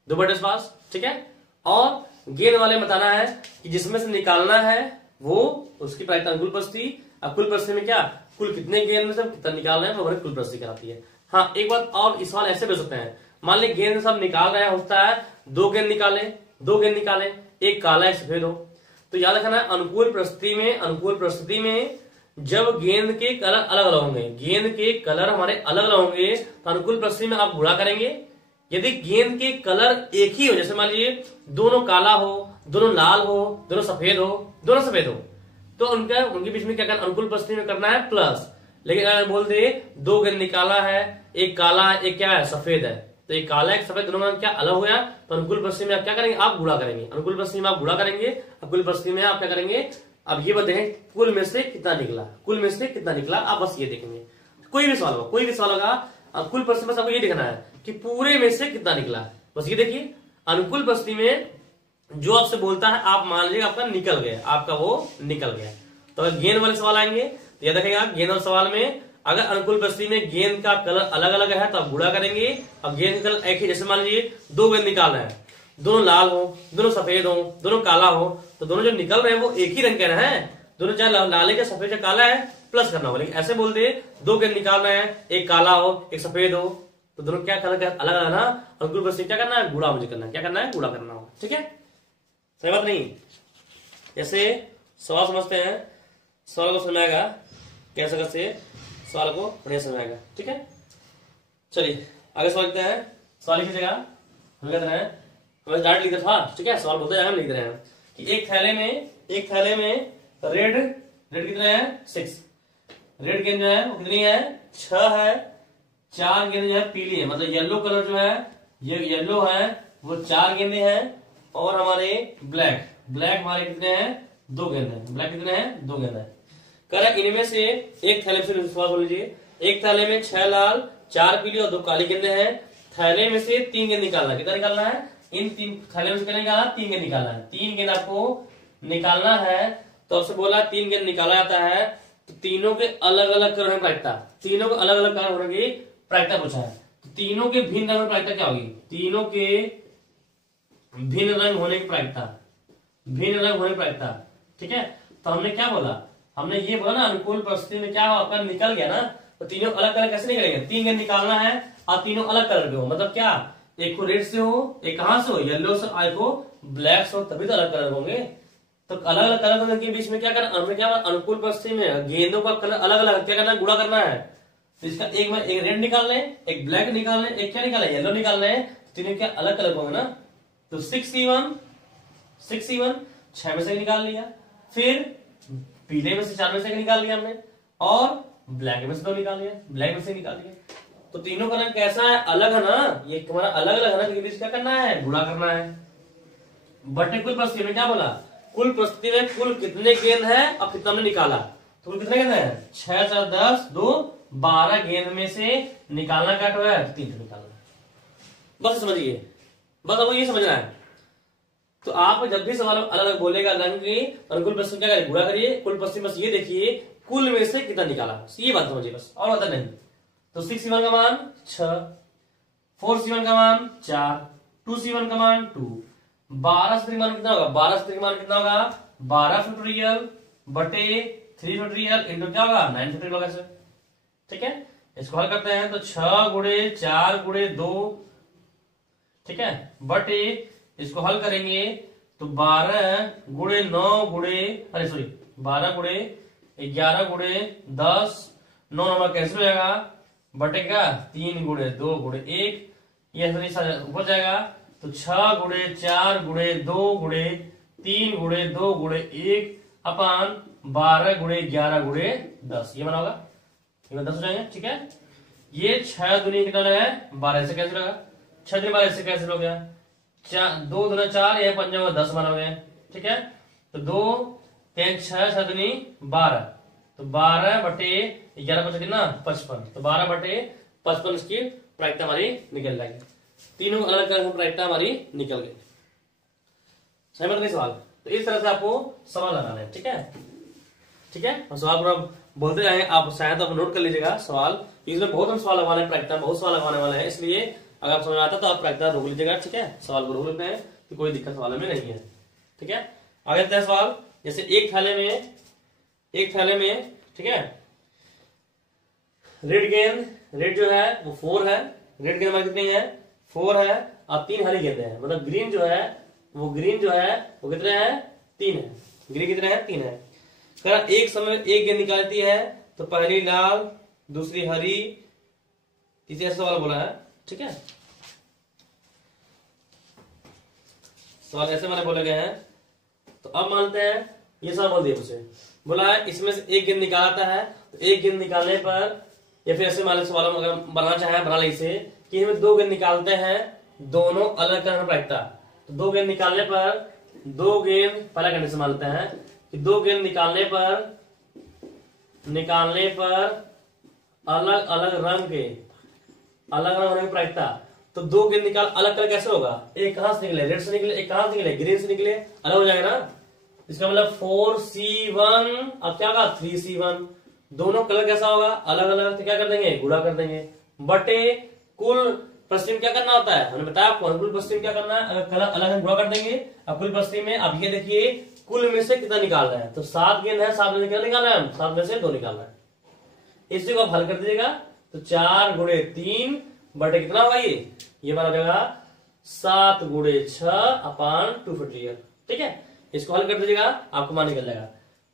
2/5। ठीक है, और गेंद वाले बताना है कि जिसमें से निकालना है वो उसकी प्रायिकता अनुकूल परिस्थिति। अब कुल परिस्थिति में क्या, कुल कितने गेंद में से कितना निकालना है वो हमारी कुल परिस्थिति कहलाती है। हाँ, एक बात और, इस सवाल ऐसे पूछ सकते हैं, मान ली गेंद सब निकाल रहे हैं, होता है 2 गेंद निकाले, एक काला एक सफेद हो। तो याद रखना है अनुकूल परिस्थिति में जब गेंद के कलर अलग अलग होंगे, गेंद के कलर हमारे अलग अलग होंगे, तो अनुकूल परिस्थिति में आप गुणा करेंगे। यदि गेंद के कलर एक ही हो, जैसे मान लीजिए दोनों काला हो, दोनों लाल हो, दोनों सफेद हो, तो उनके बीच में क्या करना, अनुकूल परिस्थिति में करना है प्लस। लेकिन अगर बोल दे 2 गेंद निकाला है, एक काला है एक क्या है सफेद है, तो एक काला एक सफेद दोनों का क्या अलग हो गया, तो अनुकूल परिस्थिति में आप क्या करेंगे, आप गुणा करेंगे। अनुकूल परिस्थिति में आप गुणा करेंगे, अनुकूल परिस्थिति में आप क्या करेंगे, अब ये बताएं कुल में से कितना निकला, आप बस ये देखेंगे। कोई भी सवाल होगा कुल परिस्थिति में आपको ये देखना है कि पूरे में से कितना निकला, बस ये देखिए। अनुकूल परिस्थिति में जो आपसे बोलता है आप मान लीजिए आपका वो निकल गया। तो अगर गेंद वाले सवाल आएंगे तो याद रखिएगा, गेंद वाले सवाल में अगर अनुकूल परिस्थिति में गेंद का कलर अलग अलग है तो आप गुणा करेंगे। अब गेंद का कलर एक ही, जैसे मान लीजिए 2 गेंद निकाल रहे हैं, दोनों लाल हो, दोनों सफेद हो, दोनों काला हो, तो दोनों जो निकल रहे हैं वो एक ही रंग के हैं, दोनों चाहे लाल है सफेद या काला है, प्लस करना होगा। लेकिन ऐसे बोल दे 2 गेंद निकाल रहे हैं, एक काला हो एक सफेद हो, तो दोनों क्या कलर अलग अलग ना, अनुकूल परिस्थिति क्या करना है, गुणा मुझे करना है, क्या करना है, गुणा करना होगा। ठीक है, सही बात नहीं। जैसे सवाल समझते हैं, सवाल को समझाएगा कैसे सवाल को बढ़िया समझाएगा। ठीक है, चलिए आगे सवाल लिखते हैं। सवाल लिखिएगा, हम कहते हैं हमें डायरेक्ट लिख था। ठीक है, सवाल बोलते हम लिख रहे हैं कि एक थैले में रेड कितने हैं 6, रेड गेंद जो है वो कितनी है 6 है, 4 गेंद जो है पीली है, मतलब येलो कलर जो है ये येलो है वो 4 गेंदे हैं, और हमारे ब्लैक हमारे कितने हैं 2 गेंद है, ब्लैक कितने हैं 2 गेंद है। कह रहा इनमें से एक थैले से सवाल बोल लीजिए, एक थैले में 6 लाल 4 पीली और 2 काली गेंदे हैं, थैले में से 3 गेंद निकालना, कितना निकालना है, इन 3 थैले में से कितना निकालना, 3 गेंद निकालना है, 3 गेंद आपको निकालना है। तो आपसे बोला 3 गेंद निकाला जाता है, तो तीनों के अलग अलग कलर में प्रायिकता, तीनों के अलग अलग कलर होने की प्रायिकता पूछा है। तो तीनों के भिन्न रंग में प्रायिकता क्या होगी, तीनों के भिन्न रंग होने की प्रायिकता। ठीक है, तो हमने क्या बोला, हमने ये बोला ना अनुकूल परिस्थिति में क्या आपका निकल गया ना, तो तीनों अलग कलर कैसे निकलेंगे, 3 गेंद निकालना है और तीनों अलग कलर के हो, मतलब क्या एक को रेड से हो, एक कहां से हो येलो से, एक को ब्लैक से हो, तभी तो अलग कलर होंगे। तो अलग अलग कलर के बीच में क्या करना, हमें क्या अनुकूल परिस्थिति में गेंदों का कलर अलग अलग क्या करना, गुणा करना है। तो इसका एक रेड निकाल लें, एक ब्लैक निकाल लें, एक क्या निकाल लें येलो निकाल लें, तीनों क्या अलग कलर होंगे ना। तो 6C1 6 में से निकाल लिया, फिर पीले में से 4 में से निकाल लिया हमने, और ब्लैक में से 2 निकाल लिया, ब्लैक में से निकाल लिया। तो तीनों का रंग कैसा है, अलग है ना, ये तुम्हारा अलग अलग है ना, बीच क्या करना है, गुणा करना है। बटे कुल परिस्थिति में क्या बोला, कुल परिस्थिति में कुल कितने गेंद है और कितना हमने निकाला, तो कुल कितने गेंद है 6 4 10 2 12 गेंद में से निकालना क्या है 3 निकालना। बस समझिए, बस आपको ये समझना है। तो आप जब भी सवाल अलग अलग बोलेगा रंग की, अनुकूल परिस्थिति क्या करिए, गुणा करिए, कुल परिस्थिति बस ये देखिए कुल में से कितना निकाला, ये बात समझिए बस, और बता नहीं। तो 6C1 का मान 6, 4c1 का मान 4, 2c1 का मान 2, 12c3 मान कितना होगा, 12c3 मान कितना होगा 12 फैक्टोरियल बटे 3 फैक्टोरियल इंटू क्या होगा 9 फैक्टोरियल होगा सर। ठीक है, इसको हल करते हैं तो 6 गुणे 4 गुणे 2, ठीक है, बटे इसको हल करेंगे तो 12 गुणे 9 गुणे 12 गुणे 11 गुणे 10, 9 नंबर कैंसिल हो जाएगा, बटेगा 3 गुणे 2 गुणे 1, ये ऊपर जाएगा तो 6 गुणे 4 गुणे 2 गुणे 3 गुणे 2 गुणे 1 अपान 12 गुणे 11 गुणे 10, ये बना होगा, ये 10 हो जाएंगे। ठीक है, ये 6 दुनी कितना है 12 से कैंसिल होगा, 6 दुनी 12 से कैंसिल हो गया, 2 दुना 4, ये 5 10 बना गया। ठीक है, तो 2 3 6 6 दुनी 12, तो 12 बटे 11 बचे कितना 55, तो 12 बटे 55 इसकी प्रायिकता हमारी निकल जाएगी। तीनों अलग अलग प्रायिकता हमारी निकल गई। समझ में सवाल, तो इस तरह से आपको सवाल लगाना है। ठीक है, ठीक है, और सवाल पूरा बोलते जाएंगे, आप शायद आप नोट कर लीजिएगा सवाल, इसमें बहुत हम सवाल लगवाने प्रायिकता बहुत सवाल लगाने वाले हैं, इसलिए अगर आप समझ आता तो आप प्रायिकता रोक लीजिएगा। ठीक है, सवाल को रोक लेते हैं तो कोई दिक्कत सवाल में नहीं है। ठीक है, आगे चलते हैं सवाल, जैसे एक थैले में ठीक है रेड जो है वो 4 है, रेड गेंद हमारी कितनी है 4 है, और 3 हरी गेंदें हैं, मतलब ग्रीन जो है वो कितने हैं 3 है, ग्रीन कितने हैं 3 है। अगर एक समय एक गेंद निकालती है तो पहली लाल दूसरी हरी तीसरी, ऐसा सवाल बोला है। ठीक है, सवाल ऐसे मैंने बोले गए हैं, तो अब मानते हैं ये सवाल बोल दिया मुझे, बोला है इसमें से एक गेंद निकालता है, तो एक गेंद निकालने पर, या फिर ऐसे मान सवाल अगर बनाना चाहे बना ले इसे कि हमें 2 गेंद निकालते हैं, दोनों अलग अलग प्रायिकता, तो 2 गेंद निकालने पर 2 गेंद पहला कंडीशन मानते हैं कि 2 गेंद निकालने पर अलग अलग रंग की प्रायिकता, तो 2 गेंद निकाल अलग अलग कैसे होगा, एक कहां से निकले रेड से निकले, एक कहां से निकले ग्रीन से निकले, अलग हो जाएगा ना। इसका मतलब 4c1 अब क्या होगा 3c1, दोनों कलर कैसा होगा अलग अलग, तो क्या कर देंगे गुणा कर देंगे, बटे कुल पश्चिम क्या करना होता है हमने बताया आपको, कुल पश्चिम क्या करना है, अगर कलर अलग गुणा कर देंगे। अब कुल पश्चिम में अब ये देखिए कुल में से कितना निकाल रहे हैं, तो 7 गेंद है, 7 में से कितना निकाल रहे हैं, 7 में से 2 निकाल रहे हैं। इसी को आप हल कर दीजिएगा तो 4 गुणे 3 बटे कितना होगा, ये बना जाएगा 7 गुणे 6 अपान 2 फैक्टोरियल। ठीक है, इसको हल कर दीजिएगा आपको मान निकल जाएगा।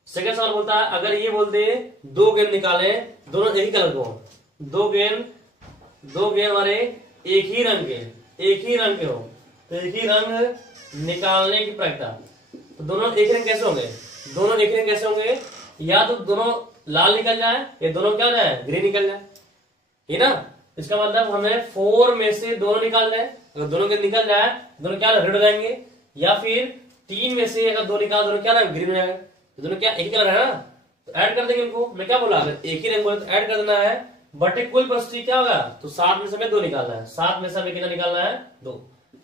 सेकंड सवाल बोलता है अगर ये बोलते 2 गेंद निकाले दोनों एक ही कलर को, 2 गेंद हमारे एक ही रंग के हो, तो एक ही रंग निकालने की प्रायिकता, तो दोनों एक रंग कैसे होंगे, या तो दोनों लाल निकल जाए या दोनों क्या जाए ग्रीन निकल जाए, ये ना। इसका मतलब हमें 4 में से दोनों निकाल जाए, अगर दोनों के निकल जाए दोनों क्या रेड हो जाएंगे, या फिर 3 में से अगर 2 निकाल दोनों क्या ना ग्रीन हो जाएगा, तो दोनों क्या एक ही कलर है ना, तो ऐड कर देंगे इनको। मैं क्या बोला अगर एक ही रंग बोले तो ऐड कर देना है, बटे कुल पश्चिम क्या होगा, तो 7 में से हमें 2 निकालना है, 7 में से हमें कितना निकालना है 2,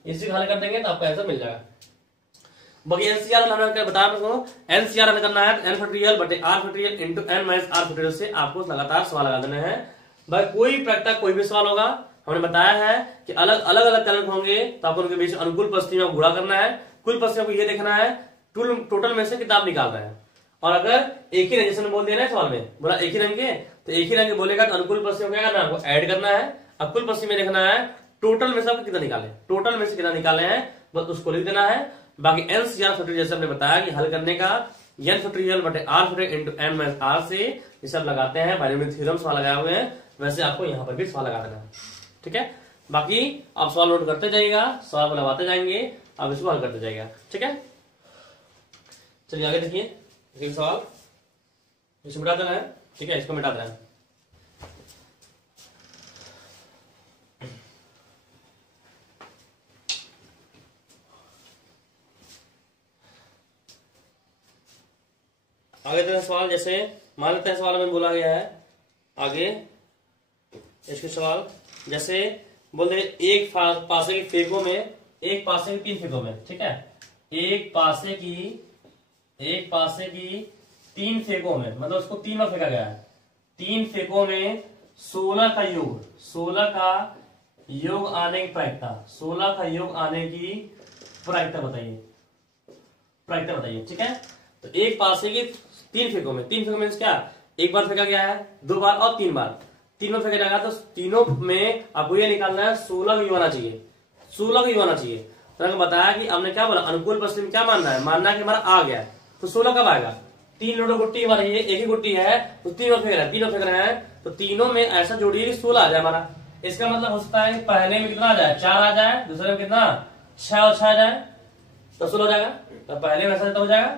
इसी हल कर देंगे तो आपका आंसर मिल जाएगा। बाकी एनसीआर हमें बताया आपको, एनसीआर हमें करना है एन फैक्टोरियल बटे r factorial into n minus r factorial से आपको लगातार सवाल लगा देने हैं। भाई कोई प्रायिकता कोई भी सवाल होगा, हमने बताया है कि अलग अलग कलर होंगे, तो आपको उनके बीच अनुकूल पश्चिम गुणा करना है, कुल पश्चिम को ये देखना है टोटल में से किताब निकाल रहे हैं। और अगर एक ही रंग जैसे बोल दिया ना सवाल में, बोला एक ही रंग के, तो एक ही रंग बोलेगा तो अनुकूल पश्चिम क्या करना है आपको ऐड करना है। अब कुल पश्चिम में देखना है टोटल में से आपको कितना निकाले, टोटल में से कितना निकाले हैं बस उसको लिख देना है। बाकी एनसीआर फैक्टोरियल जैसे हमने बताया कि हल करने का एन फैक्टोरियल बटे r factorial into n minus r से ये सब लगाते हैं, बायोमेट्रिक थ्योरम सवाल लगाए हुए हैं, वैसे आपको यहाँ पर भी सवाल लगा देना है। ठीक है, बाकी आप सवाल नोट करते जाइएगा, सवाल को लगाते जाएंगे, आप इसको हल करते जाइएगा। ठीक है, चलिए आगे देखिए सवाल, इसको मिटा देना है। ठीक है, इसको मिटा देना है। आगे देखते हैं सवाल, जैसे मान लेते हैं सवाल में बोला गया है आगे इसके सवाल, जैसे बोलते एक पासे की फेंकों में, एक पासे की 3 फेंकों में, ठीक है, एक पासे की 3 फेंकों में, मतलब उसको 3 बार फेंका गया है, 3 फेंकों में 16 का योग, 16 का योग आने की प्रायिकता, 16 का योग आने की प्रायिकता बताइए, प्रायिकता बताइए। ठीक है, तो एक पासे की 3 फेंकों में, 3 फेंकों में क्या, एक बार फेंका गया है, 2 बार और 3 बार, 3 बार फेंका जाएगा, तो तीनों में आपको ये निकालना है 16 का योग आना चाहिए, 16 का योग आना चाहिए। तो मैंने बताया कि हमने क्या बोला, अनुकूल परिस्थिति में क्या मानना है, मानना है कि हमारा आ गया, तो 16 कब आएगा, 3 लोडो गुट्टी हमारी है, एक ही गुट्टी है, तो 3 बार फेंक रहे हैं, 3 बार फेंक रहे हैं, तो तीनों में ऐसा जोड़िए कि 16 आ जाए हमारा। इसका मतलब हो सकता है पहले में कितना आ जाए, 4 आ जाए, दूसरे में कितना 6 और 6 आ जाए, तो 16 हो जाएगा। तो पहले में ऐसा हो जाएगा।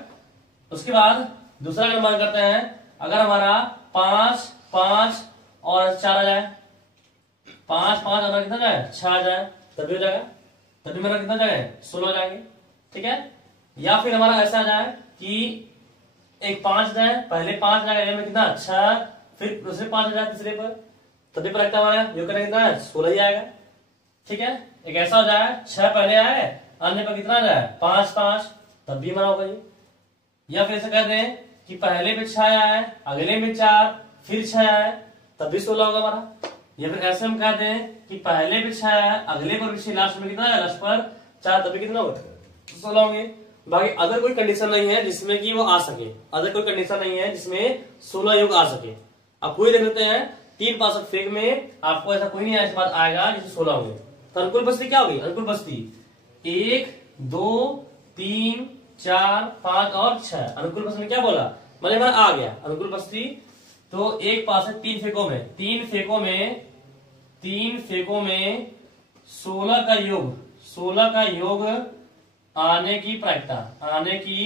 उसके बाद दूसरा अनुमान करते हैं, अगर हमारा 5 5 और 4 आ जाए, 5 5 हमारा कितना जाए, 6 आ जाए, तभी हो जाएगा, तभी मेरा कितना जाए, 16 हो जाएंगे। ठीक है, या फिर हमारा ऐसा आ जाए कि एक 5 जाए, पहले 5 जाएगा में कितना 6, फिर दूसरे 5 आ जाए तीसरे पर, तभी पर रखता हमारा योग करेंगे कितना 16 ही आएगा। ठीक है, एक ऐसा हो जाए 6 पहले आए, अन्य पर कितना आ जाए 5 5, तब भी हमारा होगा ये। या फिर ऐसा कर दें कि पहले पे 6 आए, अगले में 4, फिर 6 आए, तब भी 16 होगा हमारा। या फिर ऐसे हम कह दें कि पहले पे 6 आए, अगले पर भी 6, लास्ट में कितना है, लास्ट पर 4, तभी कितना होगा, 16 होंगे। बाकी अदर कोई कंडीशन नहीं है जिसमें कि वो आ सके, अदर कोई कंडीशन नहीं है जिसमें 16 योग आ सके। अब कोई देख लेते हैं, 3 पास फेंक में आपको ऐसा कोई नहीं ऐसा बात आएगा जिसमें 16 होंगे। तो अनुकूल बस्ती क्या होगी, अनुकूल बस्ती 1 2 3 4 5 और 6, अनुकूल बस्ती में क्या बोला, मतलब हमारा आ गया अनुकूल बस्ती। तो एक पास है 3 फेंकों में, 3 फेंकों में 16 का योग, 16 का योग आने की प्रायिकता, आने की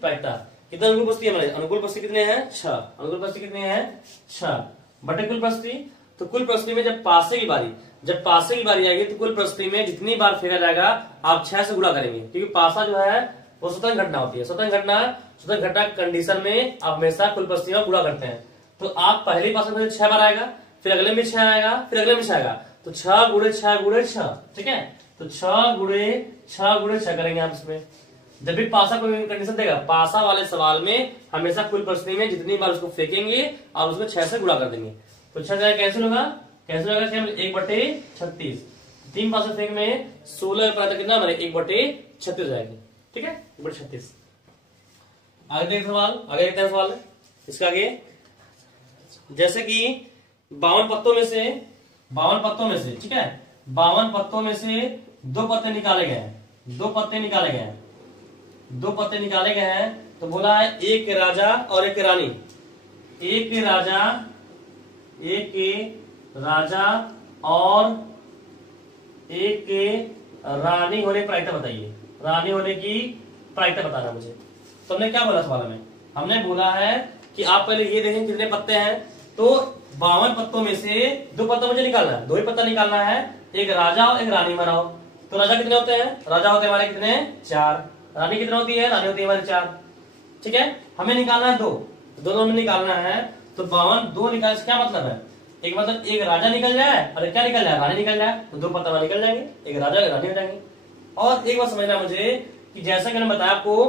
प्रायिकता कितना अनुकूल बस्ती है हमारे, अनुकूल बस्ती कितने हैं 6, अनुकूल बस्ती कितने हैं 6 बटे कुल बस्ती। तो कुल प्रस्ती में जब पासे की बारी आएगी तो कुल प्रस्ती में जितनी बार फेंका जाएगा आप 6 से गुणा करेंगे, क्योंकि पासा जो है वो स्वतंत्र घटना होती है, स्वतंत्र घटना कंडीशन में आप हमेशा कुल प्रस्ती में गुणा करते हैं। तो आप पहली पासे में 6 बार आएगा, फिर अगले में 6 आएगा, फिर अगले में 6 आएगा, तो 6 गुणे 6। ठीक है, तो 6 गुणे 6 करेंगे आप इसमें। जब भी पासा कोई कंडीशन देगा, पासा वाले सवाल में हमेशा कुल प्रश्न में जितनी बार उसको फेंकेंगे आप उसको 6 से गुणा कर देंगे। तो 6 जाएगा कैंसिल होगा, 1/36, 3 पासा फेंक में 16 पर कितना हमारे 1/36 जाएगी। ठीक है, 1/36। आगे देखते हैं सवाल इसका आगे, जैसे कि 52 पत्तों में से, ठीक है, 52 पत्तों में से 2 पत्ते निकाले गए हैं, 2 पत्ते निकाले गए हैं। तो बोला है एक राजा और एक रानी, एक राजा और एक रानी होने की प्रायिकता बताइए, रानी होने की प्रायिकता बताना मुझे। तो हमने क्या बोला सवाल में, हमने बोला है कि आप पहले ये देखें कितने पत्ते हैं। तो 52 पत्तों में से 2 पत्ता मुझे निकालना है, 2 ही पत्ता निकालना है, एक राजा और एक रानी बनाओ। तो राजा कितने होते हैं, राजा होते हैं हमारे कितने 4, रानी कितने होती है, रानी होती है हमारी 4। ठीक है, हमें निकालना है 2, दोनों में निकालना है। तो 52 2 निकाल से क्या मतलब है, एक मतलब एक राजा निकल जाए और क्या निकल जाए, रानी निकल जाए, तो 2 पत्ता निकल जाएंगे, एक राजा एक रानी हो जाएंगे। और एक बात समझना मुझे कि जैसा कि मैंने बताया आपको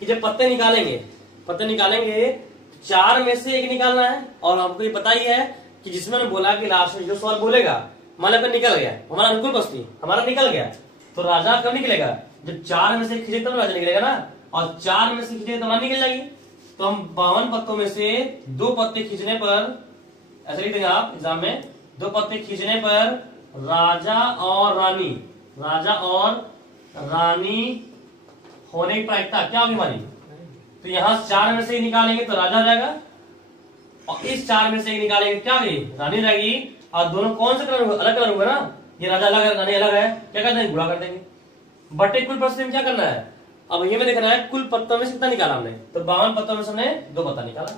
कि जब पत्ते निकालेंगे 4 में से 1 निकालना है। और हमको ये पता ही है कि जिसमें मैंने बोला कि लास्ट में जो सवाल बोलेगा मान लो निकल गया हमारा अनुकूल बस्ती, हमारा निकल गया, तो राजा कब निकलेगा, जब 4 में से खींचे तब राजा निकलेगा ना, और 4 में से खींचे तो रानी निकल जाएगी। तो हम 52 पत्तों में से 2 पत्ते खींचने पर, ऐसे लिख देंगे आप एग्जाम में, 2 पत्ते खींचने पर राजा और रानी होने की प्रायिकता क्या होगी हमारी। तो यहां 4 में से ही निकालेंगे तो राजा हो जाएगा, और इस 4 में से ही निकालेंगे क्या होगी, रानी रहेगी। और दोनों कौन से कलर होगा, अलग कलर होगा ना, ये राजा अलग है रानी अलग है, क्या कर देंगे, गुणा कर देंगे। बटे कुल प्रश्न में क्या करना है, अब ये में देखना है कुल पत्तों में से कितना निकाला हमने। तो 52 पत्तों में से हमने 2 पत्ता निकाला,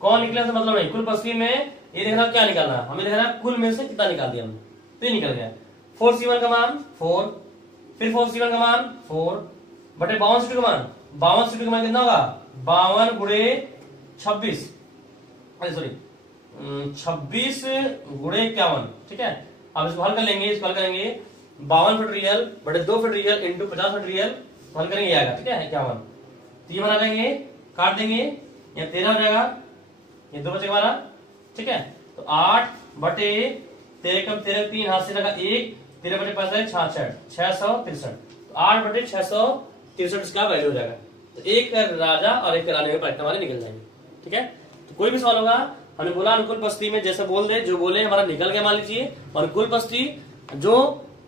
कौन निकले से मतलब नहीं, कुल प्रश्न में ये देखना क्या निकालना है, हमें देखना है कुल में से कितना निकाल दिया हमने, तो ये निकल गया 4C1 का मान 4, फिर 4C1 का मान 4 बटे 52C2 का मान, 52C2 का मान कितना होगा 52 गुणे 26, सॉरी 26 गुणे 51। ठीक है, अब इसको हल कर लेंगे, इसको हल करेंगे 52 फीट रियल बटे 2 feet real into 50 feet real, हल करेंगे ये आएगा। ठीक है 51, तो ये बना देंगे, काट देंगे, ये 13 हो जाएगा, ये 2 बचेगा हमारा ठीक है। तो 8 बटे 13 कम 13 3 हाथ से लगा 1, 13 बटे 5 66, 663। तो 8 बटे 663 इसका वैल्यू हो जाएगा। तो एक राजा और एक रानी में प्रायिकता हमारे निकल जाएंगे। ठीक है। तो कोई भी सवाल होगा, हमने बोला अनुकूल परिस्थिति में जैसा बोल दे, जो बोले हमारा निकल गया मान लीजिए, और कुल परिस्थिति जो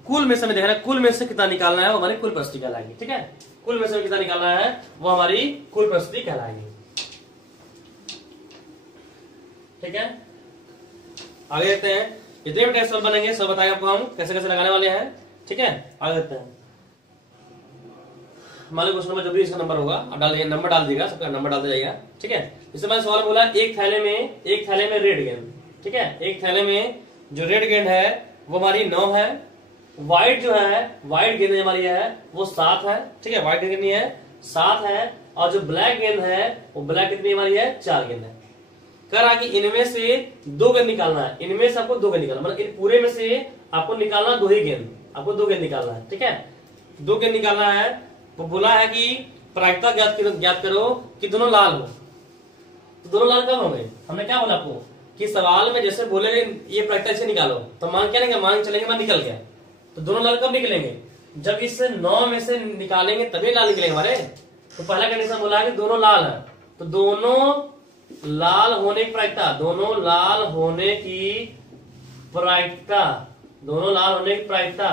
कुल में से में देख रहा है, कुल में से कितना निकालना है वो हमारी कुल परिस्थिति कहलाएगी। ठीक है। कुल में से कितना निकालना है वो हमारी कुल परिस्थिति कहलाएगी। ठीक है। आगे देखते हैं, जितने भी टेस्ट सॉल्व बनेंगे सब बताएंगे आपको हम कैसे कैसे लगाने वाले हैं। ठीक है। आगे देखते हैं। मान लो क्वेश्चन नंबर जो भी इसका नंबर होगा आप डाल, नंबर डाल दीजिएगा, सबका नंबर डालते जाइएगा। ठीक है। इससे मैंने सवाल बोला एक थैले में रेड गेंद। ठीक है। एक थैले में जो रेड गेंद है वो हमारी 9 है, व्हाइट जो है व्हाइट गेंद हमारी है वो 7 है। ठीक है। व्हाइट गेंद कितनी है 7 है, और जो ब्लैक गेंद है वो ब्लैक कितनी हमारी है 4 गेंद है। कह रहा कि इनमें से 2 गेंद निकालना है, इनमें से आपको 2 गेंद निकालना, मतलब इन पूरे में से आपको निकालना 2 ही गेंद, आपको 2 गेंद निकालना है। ठीक है। 2 गेंद निकालना है। वो बोला है कि प्रायिकता ज्ञात करो कि दोनों लाल हो। तो दोनों लाल कब होंगे, हमने क्या बोला आपको कि सवाल में जैसे बोले ये प्रायिकता से निकालो, तो मान क्या लेंगे, मान चलेंगे मान निकल गया। तो दोनों लाल कब निकलेंगे, जब इस 9 में से निकालेंगे तभी लाल निकलेंगे हमारे। तो पहला कंडीशन बोला है कि दोनों लाल है, तो दोनों लाल होने की प्रायिकता, दोनों लाल होने की प्रायिकता, दोनों लाल होने की प्रायिकता।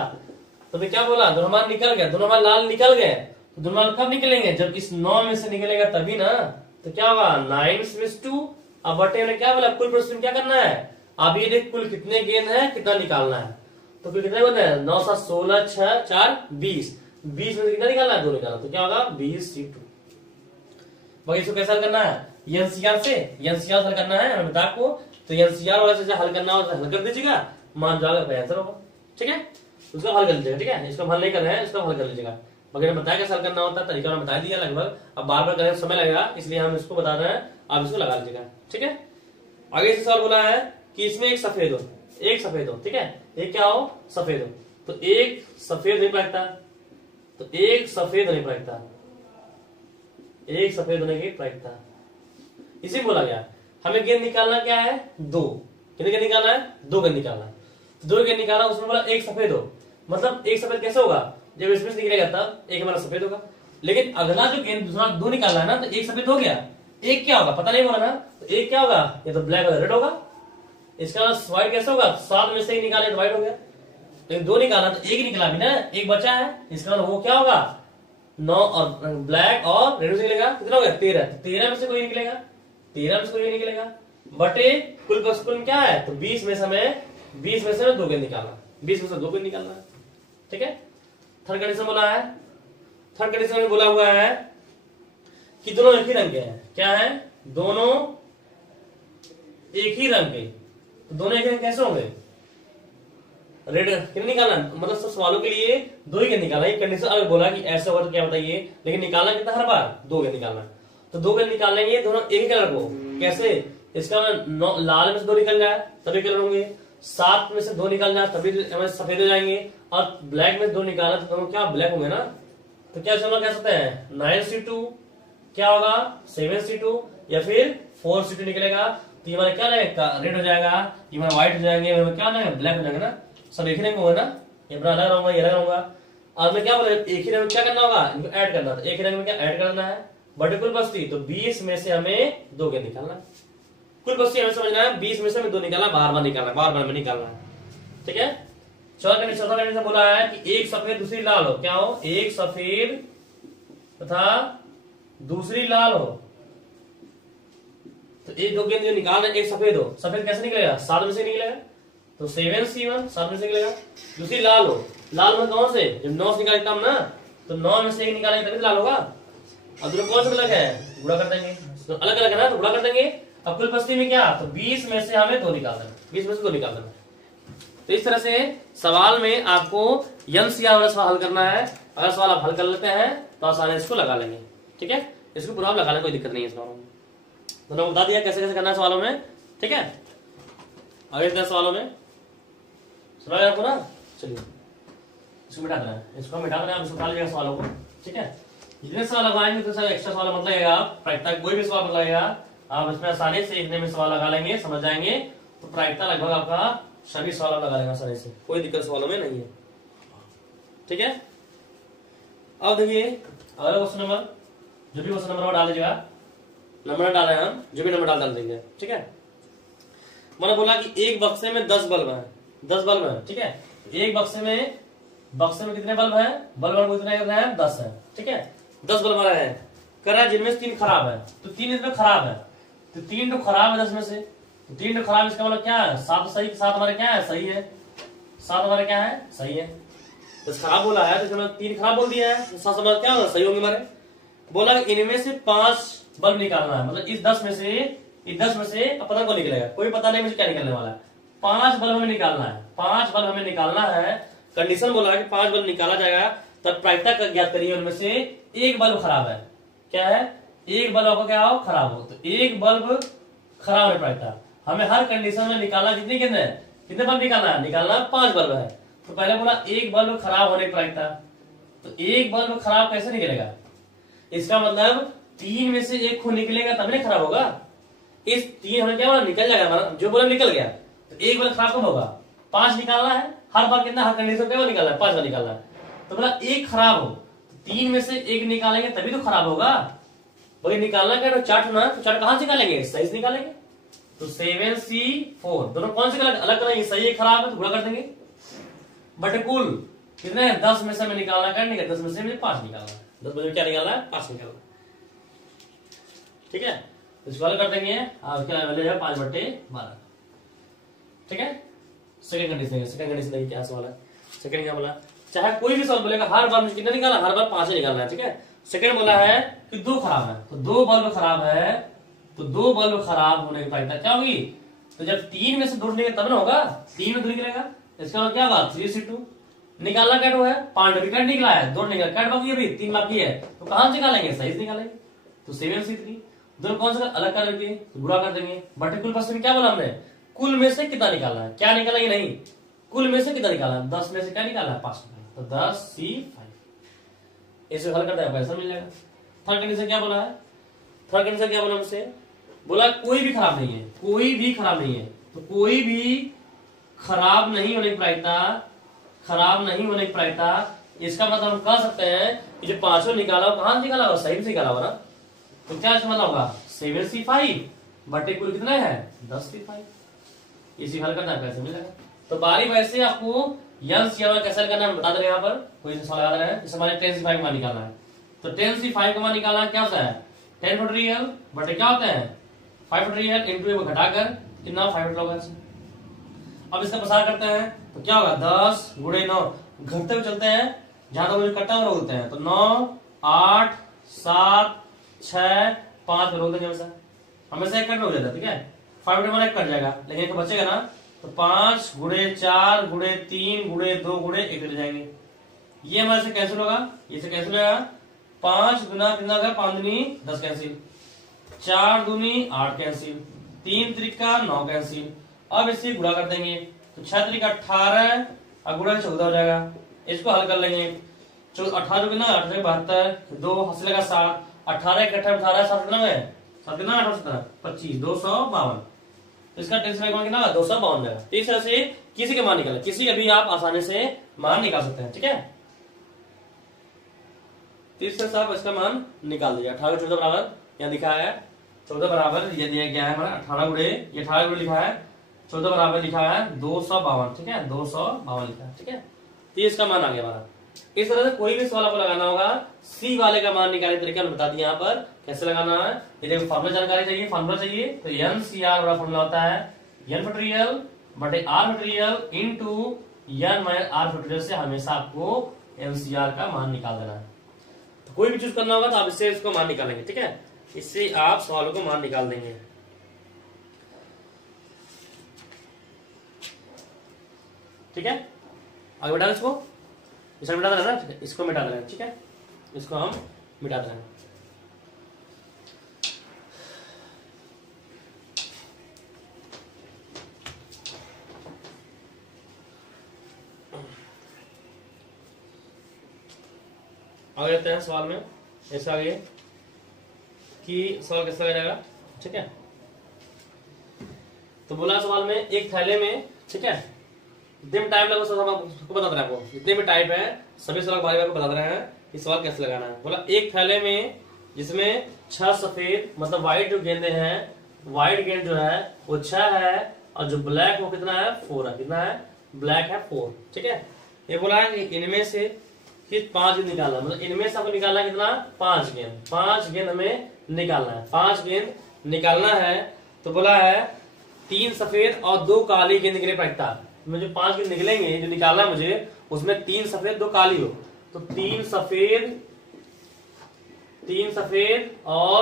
तो मैं क्या बोला, दोनों मान निकल गया, दोनों मान लाल निकल गए। तो दोनों लाल कब निकलेंगे, जब इस 9 में से निकलेगा तभी ना। तो क्या होगा 9/2। अब बटे में क्या बोला, कुल परिस्थिति में क्या करना है, अब ये देख कुल कितने गेंद है कितना निकालना है। तो कुल कितने गेंद है 9 7 16 6 4 20, 20 में से कितना निकालना है 2 निकालना। तो क्या होगा 20/2। बाकी इसको कैसे हल करना है, एनसीआर से, एनसीआर हल करना है हमें आपको। तो एनसीआर वाला से हल करना हो हल कर दीजिएगा, मान जाएगा आंसर होगा। ठीक है। उसका हल कर लीजिएगा। ठीक है। इसको हल नहीं कर रहे हैं, इसका हल कर लीजिएगा। वगैरह बताया कैसे हल करना होता है, तरीका मैंने बता दिया लगभग। अब बार बार करने समय लगेगा, इसलिए हम इसको बता रहे हैं, आप इसको लगा लीजिएगा। ठीक है। आगे से सवाल बोला है कि इसमें एक सफेद हो, एक सफेद हो। ठीक है। एक क्या हो सफेद हो, तो एक सफेद नहीं प्रायिकता, तो एक सफेद नहीं प्रायिकता, एक सफेद होने की प्रायिकता इसी बोला गया। हमें गेंद निकालना क्या है 2, कितने गेंद निकालना है 2 गेंद निकालना है। 2 गेंद निकालना, उसमें बोला एक सफेद हो, मतलब एक सफेद कैसे होगा, जब इसमें से निकलेगा तब एक हमारा सफेद होगा। लेकिन अगला जो गेंद दूसरा 2 निकालना है ना, तो एक सफेद हो गया, एक क्या होगा पता नहीं बोला ना, तो एक क्या होगा, ये तो ब्लैक रेड होगा। इसका व्हाइट कैसे होगा, 7 में से ही निकाले तो व्हाइट हो गया। लेकिन 2 निकाला तो एक निकला भी ना, एक बचा है, इसका वो क्या होगा 9 और ब्लैक और रेड से निकलेगा, कितना हो गया 13। 13 में से कोई निकलेगा, 13 में से कोई निकलेगा, बटे कुल में क्या है, तो 20 में से हमें 20 में से 2 गेंद निकालना, 20 में से 2 गेंद निकालना है। ठीक है। थर्ड कंडीशन बोला है, थर्ड कंडीशन में बोला हुआ है कि दोनों एक ही रंग के हैं। क्या है, दोनों एक ही रंग के। तो दोनों एक रंग कैसे होंगे, रेड कितने निकालना, मतलब सब सवालों के लिए 2 ही गेंद निकालना। एक कंडीशन अगर बोला कि ऐसा होगा तो क्या बताइए, लेकिन निकालना कितना हर बार 2 गेंद निकालना। तो 2 गेंद निकालेंगे दोनों एक ही कलर को, कैसे, इसका लाल में से 2 निकल जाए तभी कलर होंगे, 7 में से 2 निकल जाए तभी सफेद हो जाएंगे, और ब्लैक में 2 निकालना तो दोनों क्या ब्लैक होंगे ना। तो क्या चलो कह सकते हैं 9/2 क्या होगा 7/2 या फिर 4/2 निकलेगा। तो ये हमारा क्या लगेगा रेड हो जाएगा, ये हमारा व्हाइट हो जाएंगे, क्या लगेगा ब्लैक हो जाएगा ना, सब एक ही रंग होगा ना, ये अपना अलग रहूंगा ये अलग रहूंगा। और मैं क्या बोला एक ही रंग में क्या करना होगा, इनको ऐड करना, तो एक ही रंग में क्या ऐड करना है, बटे कुल बस्ती, तो 20 में से हमें 2 गेंद निकालना है। कुल बस्ती हमें समझना है, 20 में से हमें 2 निकालना, बार बार निकालना, बार बार में निकालना है। ठीक है। चौथा कंडीशन बोला है कि एक सफेद दूसरी लाल हो, क्या हो, एक सफेद तथा दूसरी लाल हो। तो एक 2 गेंद जो निकालना, एक सफेद हो, सफेद कैसे निकलेगा 7 में से निकलेगा, तो 7C1 7 में से निकलेगा। दूसरी लाल हो, लाल में कौन से, जब 9 से निकालेगा ना, तो 9 में से एक निकालेंगे तभी लाल होगा। और दोनों कौन सा अलग है, गुणा कर देंगे, तो अलग अलग है ना, तो गुणा कर देंगे। अब कुल बस्ती में क्या, तो 20 में से हमें 2 निकालना है, 20 में से 2 निकालना है। तो इस तरह से सवाल में आपको एनसीआर वाला सवाल हल करना है। अगर सवाल आप हल कर लेते हैं तो आसानी इसको लगा लेंगे। ठीक है। इसको पूरा लगा लें, कोई दिक्कत नहीं है इस सवालों में। तो बता दिया कैसे कैसे करना है सवालों में। ठीक है। आगे 10 सवालों में समझ आपको ना, चलिए इसको मिटा देना है, इसको मिटा देना है, इसको लीजिएगा सवालों को। ठीक है। जितने सवाल लगाएंगे तो सर एक्स्ट्रा सवाल मत लगेगा, प्रायिकता कोई भी सवाल मत लगेगा, आप इसमें आसानी से इतने में सवाल लगा लेंगे, समझ जाएंगे। तो प्रायिकता लगभग आपका सभी सवाल लगा लेंगे आसानी से, कोई दिक्कत सवालों में नहीं है। ठीक है, अब देखिए अगला क्वेश्चन नंबर, जो भी क्वेश्चन नंबर डाल दीजिएगा, नंबर डाले हम जो भी नंबर डाल देंगे। ठीक है, मैंने बोला कि एक बक्से में 10 बल्ब है, 10 बल्ब है। ठीक है, एक बक्से में कितने बल्ब है, बल्ब कितने है, 10 है। ठीक है, 10 बल्ब हमारा है, कर रहा है जिनमें से 3 खराब है, तो 3 इसमें खराब है, तो 3 तो खराब है 10 में से, तो 3 तो खराब, इसका मतलब क्या है, 7 सही, 7 हमारे क्या है, सही है, 7 हमारे क्या है, सही है। 10 खराब बोला है तो 3 खराब बोल दिया है, 7 हमारे क्या होगा, सही होंगे हमारे। बोला इनमें से 5 बल्ब निकालना है, मतलब इस 10 में से पता को निकलेगा, कोई पता नहीं मुझे क्या निकलने वाला है। 5 बल्ब हमें निकालना है, 5 बल्ब हमें निकालना है। कंडीशन बोला है कि 5 बल्ब निकाला जाएगा, तब प्रायिकता का ज्ञात करिए, उनमें से एक बल्ब खराब है। क्या है, एक बल्ब आपको क्या हो, खराब हो, तो एक बल्ब खराब है प्रायिकता। हमें हर कंडीशन में निकालना कितने बल्ब निकालना 5 बल्ब है। तो पहले बोला एक बल्ब खराब होने की प्रायिकता, तो एक बल्ब खराब कैसे निकलेगा, इसका मतलब 3 में से 1 खून निकलेगा तब नहीं खराब होगा। इस 3 हमें क्या बोला, निकल जाएगा हमारा, जो बल्ब निकल गया, तो एक बल्ब खराब कब होगा, 5 निकालना है, हर बार कितना, हर कंडीशन क्या निकालना है, 5 बार निकालना है। तो बोला एक खराब हो, तो 3 में से 1 निकालेंगे तभी तो खराब होगा। भाई निकालना क्या, तो चार्ट होना, तो चार्ट कहां से निकालेंगे, सही से निकालेंगे। तो 7C4 दोनों कौन से अलग करेंगे, सही है खराब है तो गुणा कर देंगे, बट कुल कितने, 10 में से हमें निकालना, करने का 10 में से 5 निकालना है, 10 में क्या निकालना है, 5 निकालना है। ठीक है, इसको हल कर देंगे, आप क्या वैल्यू है 5/12। ठीक है, सेकंड कंडीशन क्या सवाल है, सेकंड क्या बोला, चाहे कोई भी सवाल बोलेगा, हर बार मुझे कितना निकालना, हर बार 5 ही निकालना है। ठीक है, सेकंड बोला है कि 2 खराब है, तो 2 बल्ब खराब है, तो 2 बल्ब खराब होने की प्रायिकता क्या होगी, तो जब 3 में से 2 निकलेगा तब ना होगा, 3 में 2 निकलेगा, इसका मतलब क्या होगा 3C2। निकालना कैट है, 5 कैट निकला है, 2 निकला, कैट बाकी अभी 3 बाकी है, तो कहां से निकालेंगे, सही से निकालेंगे। तो 7C3 दोनों कौन सा अलग करके तो गुणा कर देंगे, बटे कुल में क्या बोला हमने, कुल में से कितना निकालना है, क्या निकाला ये नहीं, कुल में से कितना निकालना है, 10 में से क्या निकाला है, 5 निकाला, तो 10C5 इसे हल करते हैं, पैसा मिल जाएगा। थर्ड कंडीशन क्या बोला है, थर्ड कंडीशन क्या बोला हमसे, बोला कोई भी खराब नहीं है, कोई भी खराब नहीं है, तो कोई भी खराब नहीं होने की प्रायिकता, खराब नहीं होने की प्रायिकता, इसका मतलब हम कह सकते हैं कि जो 5 निकाला हो कहां से निकाला होगा, सही से निकाला होगा ना, तो क्या इसका मतलब होगा 7C5 बटे कुल कितना है 10C5, इसी हल करना है, पैसे मिलेगा। तो बारी वैसे आपको यंग कैसे करना है बता दे रहे हैं, यहाँ पर कोई सवाल लगा रहे हैं, जैसे हमारे 10C5 का मान निकालना है, तो 10C5 का मान निकालना क्या होता है, 10 बटे क्या होता है 5 इंटू घटाकर कितना 5 होगा। अब इसका प्रसार करते हैं तो क्या होगा 10 गुणे 9, घटते हुए चलते हैं, जहां तक मुझे कट्टा और बोलते हैं, तो 9 8 7 6 5 रोक देंगे, हमेशा एक कट में हो जाता है। ठीक है, 5 गुणे 1 कट जाएगा, लेकिन एक बचेगा ना, तो 5 गुणे 4 गुणे 3 गुणे 2 गुणे 1 ले जाएंगे, ये हमारे से कैंसिल होगा, ये से कैंसिल होगा, 5 गुना कितना होगा 5 दूनी 10 कैंसिल, 4 दूनी 8 कैंसिल, 3 त्रिका 9 कैंसिल। अब इसे गुणा कर देंगे, तो 6 त्रिका 18 और गुणा 14 हो जाएगा, इसको हल कर लेंगे, 18 कितना 8 72, 2 हंसलेगा 7, 18 इकट्ठा 18 7 कितना है 7 कितना 18 17 25 252, तो इसका 10 कितना 252 जाएगा। इस तरह से किसी के मान निकाले, किसी का भी आप आसानी से मान निकाल सकते हैं। ठीक है, इस तरह से आप इसका मान निकाल दीजिए। 18 14 बराबर यहाँ लिखा है, 14 बराबर ये दिया गया है हमारा 18 गुणे, ये 18 गुणे लिखा है, 14 बराबर लिखा है 252। ठीक है, 252 लिखा है। ठीक है, तो इसका मान आ गया हमारा। इस तरह से कोई भी सवाल आपको लगाना होगा, सी वाले का मान निकालने के तरीके बता दिए यहाँ पर कैसे लगाना है। यदि फॉर्मूला जानकारी चाहिए, फॉर्मूला चाहिए तो NCR वाला फॉर्मूला होता है N फैक्टोरियल बटे R factorial into N minus R factorial से हमेशा आपको NCR का मान निकाल देना है। तो कोई भी चूज करना होगा तो आप इससे इसको मान निकालेंगे। ठीक है, इससे आप सवालों को मान निकाल देंगे। ठीक है, आगे बढ़ा इसको, इसे मिटा देना ना, इसको मिटा देना। ठीक है, इसको हम मिटा देना। आगे जाते हैं सवाल में, ऐसा आगे कि सवाल कैसा लग जाएगा। ठीक है, तो बोला सवाल में एक थैले में, ठीक है, जितने भी टाइप लगा सबको बता रहे हैं, आपको जितने भी टाइप है सभी सवाल बारे में बता रहे हैं इस सवाल कैसे लगाना है। बोला एक थैले में जिसमें 6 सफेद मतलब व्हाइट जो गेंदे हैं, व्हाइट गेंद जो है वो 6 है और जो ब्लैक वो कितना है 4 है। कितना है? ब्लैक है 4। ठीक है, ये बोला है इनमें से कि 5 गेंद निकालना, मतलब इनमें से आपको निकालना है कितना? 5 गेंद। 5 गेंद हमें निकालना है, 5 गेंद निकालना है। तो बोला है 3 सफेद और 2 काली गेंद निकले प्रायिकता। मुझे 5 गेंद निकलेंगे जो निकालना है मुझे, उसमें 3 सफेद 2 काली हो, तो 3 सफेद और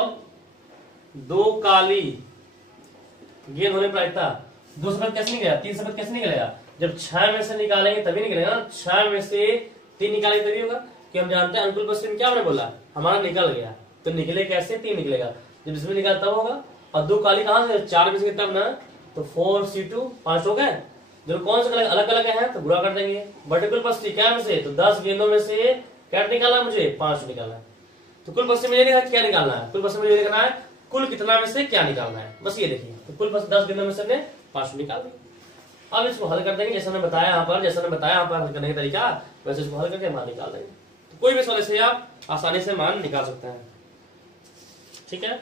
2 काली गेंद होने प्रायिकता। 2 सफेद कैसे निकलेगा? 3 सफेद कैसे निकलेगा? जब 6 में से निकालेंगे तभी निकलेगा ना। 6 में से 3 निकालेंगे तभी होगा, कि हम जानते हैं अनुकूल परिस्थिति में क्या हमने बोला, हमारा निकल गया। तो निकले कैसे? 3 निकलेगा, जब इसमें निकाला तब होगा। और 2 काली कहां से? 4 में से तब ना, तो 4C2 5 हो गए। जब कौन से अलग अलग है तो बुरा कर देंगे। वर्टिकल परिस्थिति क्या में से? तो 10 गेंदों में से क्या निकालना मुझे? 5 निकालना है। तो कुल परिस्थिति में ये क्या निकालना है? कुल परिस्थिति में ये देखना है कुल कितना में से क्या निकालना है, बस ये देखिए। तो कुल 10 गेंदों में से हमने 5 निकाल दी। अब इसको हल कर देंगे जैसा मैंने बताया यहाँ पर, हल करने का तरीका, वैसे इसको हल करके मान निकाल देंगे। तो कोई भी सवाल से आप आसानी से मान निकाल सकते हैं। ठीक है,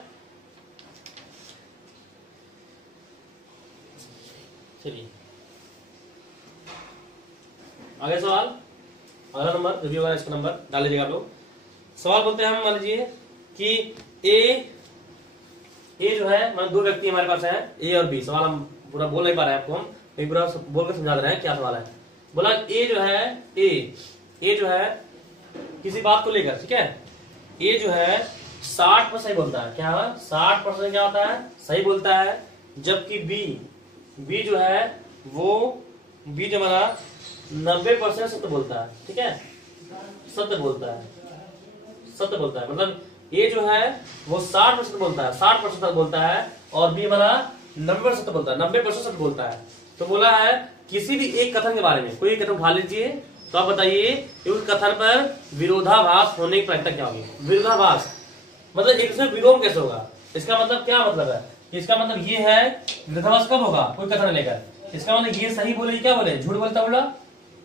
चलिए आगे सवाल, अगला नंबर जो भी होगा इसका नंबर डाल लीजिएगा आप लोग। सवाल बोलते हैं हम, मान लीजिए कि ए जो है, मतलब 2 व्यक्ति हमारे पास है, ए और बी। सवाल हम पूरा बोल नहीं पा रहे हैं आपको, हम एक पूरा बोल कर समझा रहे हैं क्या सवाल है। बोला ए जो है, ए जो है किसी बात को लेकर, ठीक है, ए जो है 60% सही बोलता है। क्या है? 60% क्या होता है? सही बोलता है। जबकि बी जो है वो बी जो हमारा 90% सत्य बोलता है। ठीक है, सत्य बोलता है, मतलब ए जो है वो 60% बोलता है, 60% बोलता है, और बी हमारा 90% बोलता है, 90% बोलता है। तो बोला है किसी भी एक कथन के बारे में, कोई एक कथन उठा लीजिए, तो आप बताइए कि उस कथन पर विरोधाभास होने की प्रायिकता क्या होगी। विरोधाभास मतलब एक दूसरे विरोध कैसे होगा? इसका मतलब क्या मतलब है? इसका मतलब ये है विरोधाभास कब होगा कोई कथन लेकर। इसका मतलब ये सही बोले, क्या बोले, झूठ बोलता उल्टा।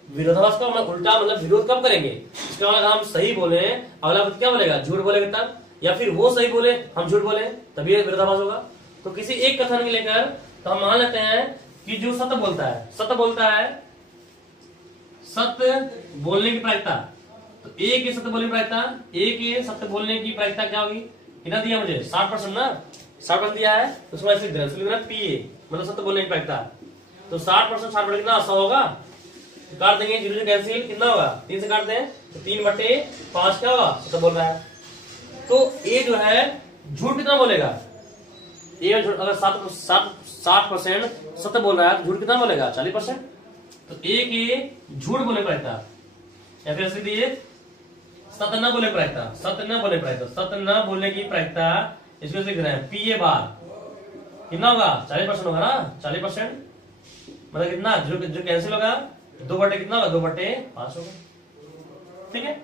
विरोधाभास का मतलब उल्टा, मतलब विरोध कब करेंगे? इसका मतलब हम सही बोले, अगला क्या बोलेगा? झूठ बोलेगा तब, या फिर वो सही बोले हम झूठ बोले, तभी विरोधाभास होगा। तो किसी एक कथन को लेकर तो हम मान लेते हैं कि जो सत्य बोलता है, सत्य बोलने की प्रायिकता, तो ए के सत्य बोलने की प्रायिकता, ए के सत्य बोलने की प्रायिकता क्या होगी? कितना दिया मुझे? 60% ना, 60% दिया है, तो उसमें ऐसे लिखना पीए, मतलब सत्य बोलने की प्रायिकता। तो 60% 60 कितना? 100 होगा। तो काट देंगे, 0 कैंसिल, कितना होगा? 3 से काट दें तो 3/5 क्या होगा? सत्य बोल रहा है। तो ए जो है झूठ कितना बोलेगा? ए अगर 60% सत्य बोल रहा है तो झूठ कितना बोलेगा? 40%। तो ए के झूठ बोले प्रायिकता, या फिर ऐसे दिए सत्य न बोले प्रायिकता, सत्य न बोलने की प्रायिकता, इसको लिख रहे हैं पी ए बार कितना होगा? 40% होगा ना, 40%। मतलब कितना? जो कैंसिल होगा 2 बटे कितना होगा? 2/5 होगा। ठीक है,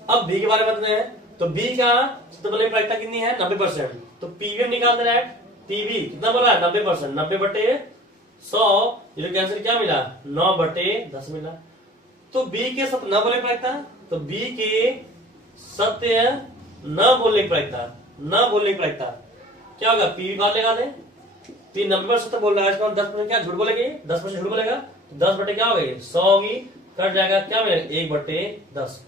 अब बी के बारे में बताते हैं। तो बी का सत्य बोलने की प्रायिकता कितनी है? 90%। तो पीवी निकाल दे रहा है, पीवी कितना बोला? 90%। 90/100, ये कैंसिल क्या मिला? 9/10 मिला। तो बी के सत्य न बोलने की प्रायिकता, तो बी के सत्य न बोलने की प्रायिकता क्या होगा? पीवी बात लगा दे, 90% सत्य बोल रहा है, इसका 10% क्या झूठ बोलेगी? 10% झूठ बोलेगा, तो 10 बटे क्या हो गई? 100 होगी, कट जाएगा, क्या मिलेगा? 1/10।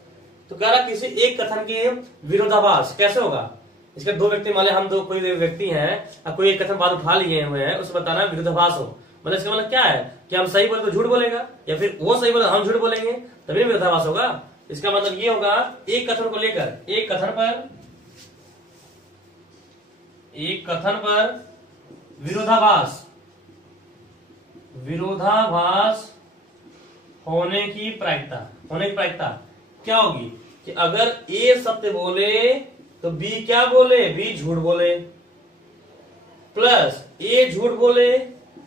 तो कह रहा किसी एक कथन के विरोधाभास कैसे होगा? इसके 2 व्यक्ति मान हम 2 कोई व्यक्ति हैं, कोई एक कथन बात उठा लिए हुए हैं, उसे बताना विरोधाभास हो। मतलब इसका मतलब क्या है कि हम सही बोले तो झूठ बोलेगा, या फिर वो सही बोले हम झूठ बोलेंगे, तभी विरोधाभास होगा। इसका मतलब ये होगा एक कथन को लेकर, एक कथन पर विरोधाभास होने की प्रायिकता क्या होगी? कि अगर ए सत्य बोले तो बी क्या बोले? बी झूठ बोले, प्लस ए झूठ बोले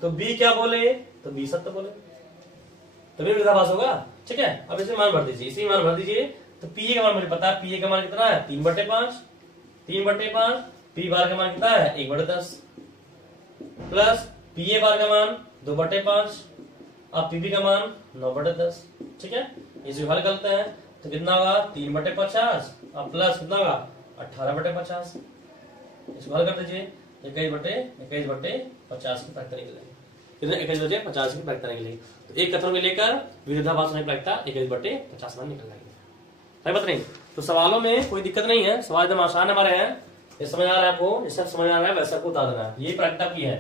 तो बी क्या बोले? तो बी सत्य बोले, तभी विरोधाभास होगा। ठीक है, अब इसे मान भर दीजिए, इसी मान भर दीजिए। तो पी ए का मान मुझे पता है, पी ए का मान कितना है? 3/5, पी बार का मान कितना है? 1/10, प्लस पीए बार का मान 2/5, अब पीबी का मान 9/10। ठीक है, इसे हल करते हैं तो कितना होगा 3/50 और प्लस कितना होगा 18/50। इसको हल कर दीजिए, 21/50 की प्रायिकता निकलेगी। कितना 21/50 की प्रायिकता निकलेगी। तो एक कथन में लेकर विरोधाभास होने की प्रायिकता 21/50 मान निकल जाएगी। सही बात नहीं। तो सवालों में कोई दिक्कत नहीं है, सवाल एकदम आसान हमारे हैं। ये समझ आ रहा है आपको, जैसा समझ आ रहा है वैसा को बता देना है। ये प्रायिकता की है।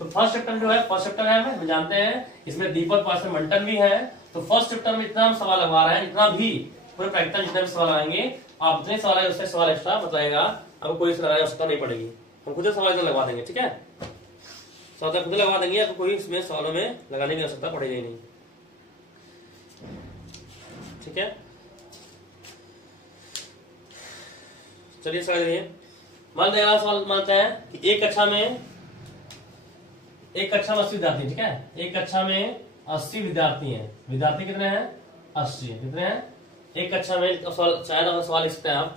तो फर्स्ट चैप्टर जो है, फर्स्ट चैप्टर है हम जानते हैं, इसमें दीपक पार्श्व मंटन भी है। तो फर्स्ट चैप्टर में इतना हम सवाल लगवा रहे हैं, इतना भी पूरे प्रायिकता जितने भी सवाल आएंगे, आप जितने सवाल है उससे सवाल एक्स्ट्रा बताएगा, आपको कोई लगाने आवश्यकता नहीं पड़ेगी, हम खुद सवाल लगवा देंगे। ठीक है, सवाल खुद लगवा देंगे, आपको कोई इसमें सवालों में लगाने की आवश्यकता पड़ेगी नहीं। ठीक है, चलिए समझिए। मान अगला सवाल मानते हैं कि एक कक्षा में 80 विद्यार्थी। ठीक है, एक कक्षा में 80 विद्यार्थी हैं। विद्यार्थी कितने हैं 80। कितने हैं एक कक्षा में? शायद अगर सवाल लिखते हैं आप,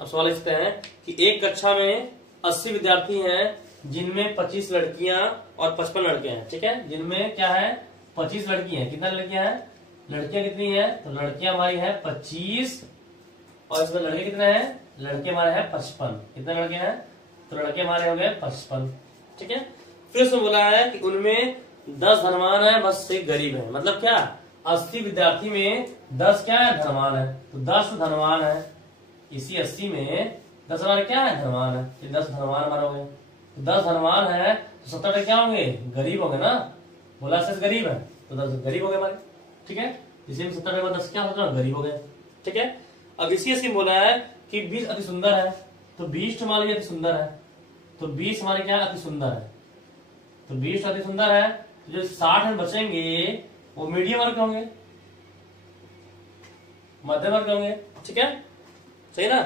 अब सवाल लिखते हैं कि एक कक्षा में 80 विद्यार्थी हैं जिनमें 25 लड़कियां और 55 लड़के हैं। ठीक है, जिनमें क्या है 25 लड़की हैं। कितना लड़कियां हैं? लड़कियां कितनी है? तो लड़कियां हमारी है 25 और इसमें लड़के कितने हैं? लड़के हमारे हैं 55। कितने लड़के हैं? तो लड़के हमारे हो गए 55। ठीक है, फिर उसमें बोला है कि उनमें 10 धनवान है, बस से गरीब है। मतलब क्या 80 विद्यार्थी में 10 क्या है? धनवान है। तो 10 धनवान है, इसी 80 में 10 हमारे क्या है? धनवान है। तो 10 धनवान हमारे हो गए। तो 10 धनवान है तो 70 क्या होंगे? गरीब होंगे ना। बोला से गरीब है तो 10 गरीब हो गए हमारे। ठीक है, इसी में 70 10 क्या होगा? गरीब हो गए। ठीक है, अब इसी में बोला है कि 20 अति सुंदर है। तो 20 हमारे लिए अति सुंदर है। तो 20 हमारे क्या अति सुंदर है। तो 20 अति सुंदर है। तो जो 60 में बचेंगे वो मीडियम वर्ग होंगे, मध्यम वर्ग होंगे। ठीक है, सही ना।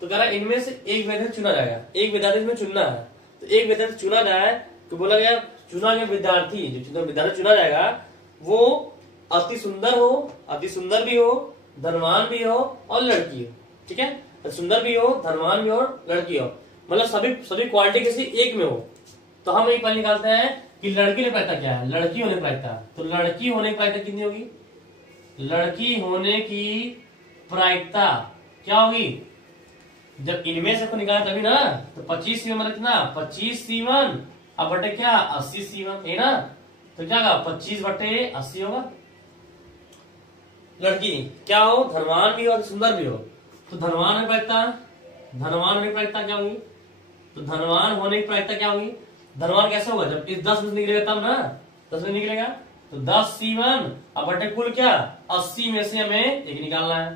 तो कह रहा है इनमें से एक विद्यार्थी चुना जाएगा। एक विद्यार्थी में चुनना है, तो एक विद्यार्थी चुना जाए तो बोला गया चुना गया विद्यार्थी, जो विद्यार्थी चुना जाएगा वो अति सुंदर हो, अति सुंदर भी हो, धनवान भी हो और लड़की हो। ठीक है, सुंदर भी हो, धनवान भी हो, लड़की हो, मतलब सभी क्वालिटी किसी एक में हो। तो हम एक पल निकालते हैं कि लड़की ने प्रायिकता क्या है? लड़की होने की प्रायिकता। तो लड़की होने की प्रायिकता कितनी होगी? लड़की होने की प्रायिकता क्या होगी? जब इनमें से को निकाला तभी ना। तो 25 C1 मतलब कितना? 25 C1 अब बटे क्या 80 C1 है ना। तो क्या होगा 25/80 होगा। लड़की क्या हो? धनवान भी हो और सुंदर भी हो। तो धनवान होने की प्रायिकता, धनवान होने की प्रायिकता क्या होगी? तो धनवान होने की प्रायिकता क्या होगी? धनवान कैसे होगा? जब इस 10 में निकलेगा तब ना, 10 में निकलेगा। तो 10 C1 अब बटे कुल क्या 80 में से हमें एक निकालना है।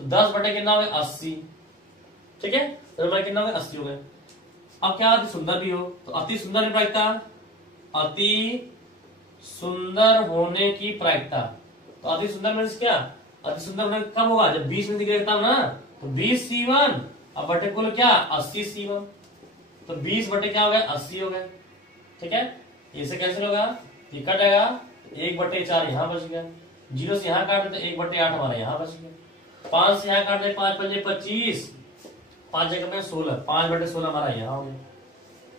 तो 10 बटे कितना हो गया 80। ठीक है, तो हमारे कितना हो गया 80 हो गए। अब क्या अति सुंदर भी हो, तो अति सुंदर की प्रायिकता, अति सुंदर होने की प्रायिकता। तो अति सुंदर मीन्स क्या? अति सुंदर होने कब होगा? जब 20 में निकलेगा तब ना। तो 20 C1 अब बटे कुल क्या 80 C1। तो 20 बटे क्या हो गया 80 हो गए। ठीक है, इसे कैंसिल होगा, ये कट जाएगा, 1/4 यहाँ बच गया, 0 से यहाँ काट देते 1/8 हमारा यहाँ बच गया, 5 से यहाँ काट दे 5 पंजे 25, 5 जगह में 16, 5/16 हमारा यहाँ हो गया।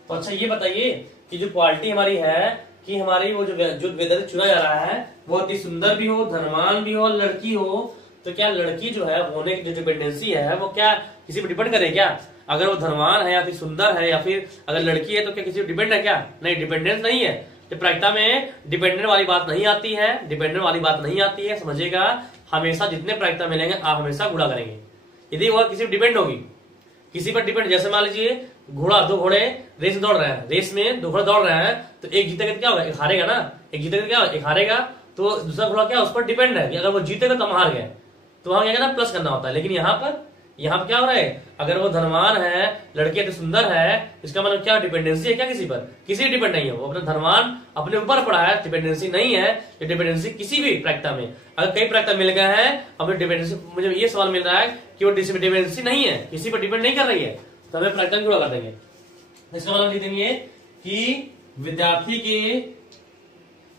तो अच्छा ये बताइए कि जो क्वालिटी हमारी है कि हमारी वो जो विद्यार्थी चुना जा रहा है वो अति सुंदर भी हो, धनवान भी हो, लड़की हो, तो क्या लड़की जो है होने की जो डिपेंडेंसी है वो क्या किसी पर डिपेंड करे क्या? अगर वो धनवान है या फिर सुंदर है या फिर अगर लड़की है तो क्या किसी पर डिपेंड है क्या? नहीं, डिपेंडेंस नहीं है। तो प्रायिकता में डिपेंडेंट वाली बात नहीं आती है, डिपेंडेंट वाली बात नहीं आती है। समझिएगा, हमेशा जितने प्रायिकता मिलेंगे आप हमेशा गुणा करेंगे। यदि वो किसी पर डिपेंड होगी, किसी पर डिपेंड, जैसे मान लीजिए घोड़ा, 2 घोड़े रेस में दौड़ रहे हैं, रेस में 2 घोड़े दौड़ रहे हैं, तो एक जीतेगा तो क्या होगा? एक हारेगा ना। एक जीतेगा क्या होगा? एक हारेगा। तो दूसरा घोड़ा क्या उस पर डिपेंड है कि अगर वो जीतेगा तो हम हार गए, तो वहां क्या करना प्लस करना होता है। लेकिन यहाँ पर क्या हो रहा है? अगर वो धनवान है, लड़की अति सुंदर है, इसका मतलब क्या डिपेंडेंसी है क्या किसी पर? किसी डिपेंड नहीं है। वो अपना धनवान अपने ऊपर पड़ा है, डिपेंडेंसी नहीं है। ये डिपेंडेंसी किसी भी प्रायिकता में अगर कई प्रायिकता मिल गया है, अपने डिपेंडेंसी, मुझे ये सवाल मिल रहा है कि वो डिपेंडेंसी नहीं है, किसी पर डिपेंड नहीं कर रही है, तो हमें प्रायिकता जुड़ा कर देंगे। इसका मतलब लिख देंगे कि विद्यार्थी के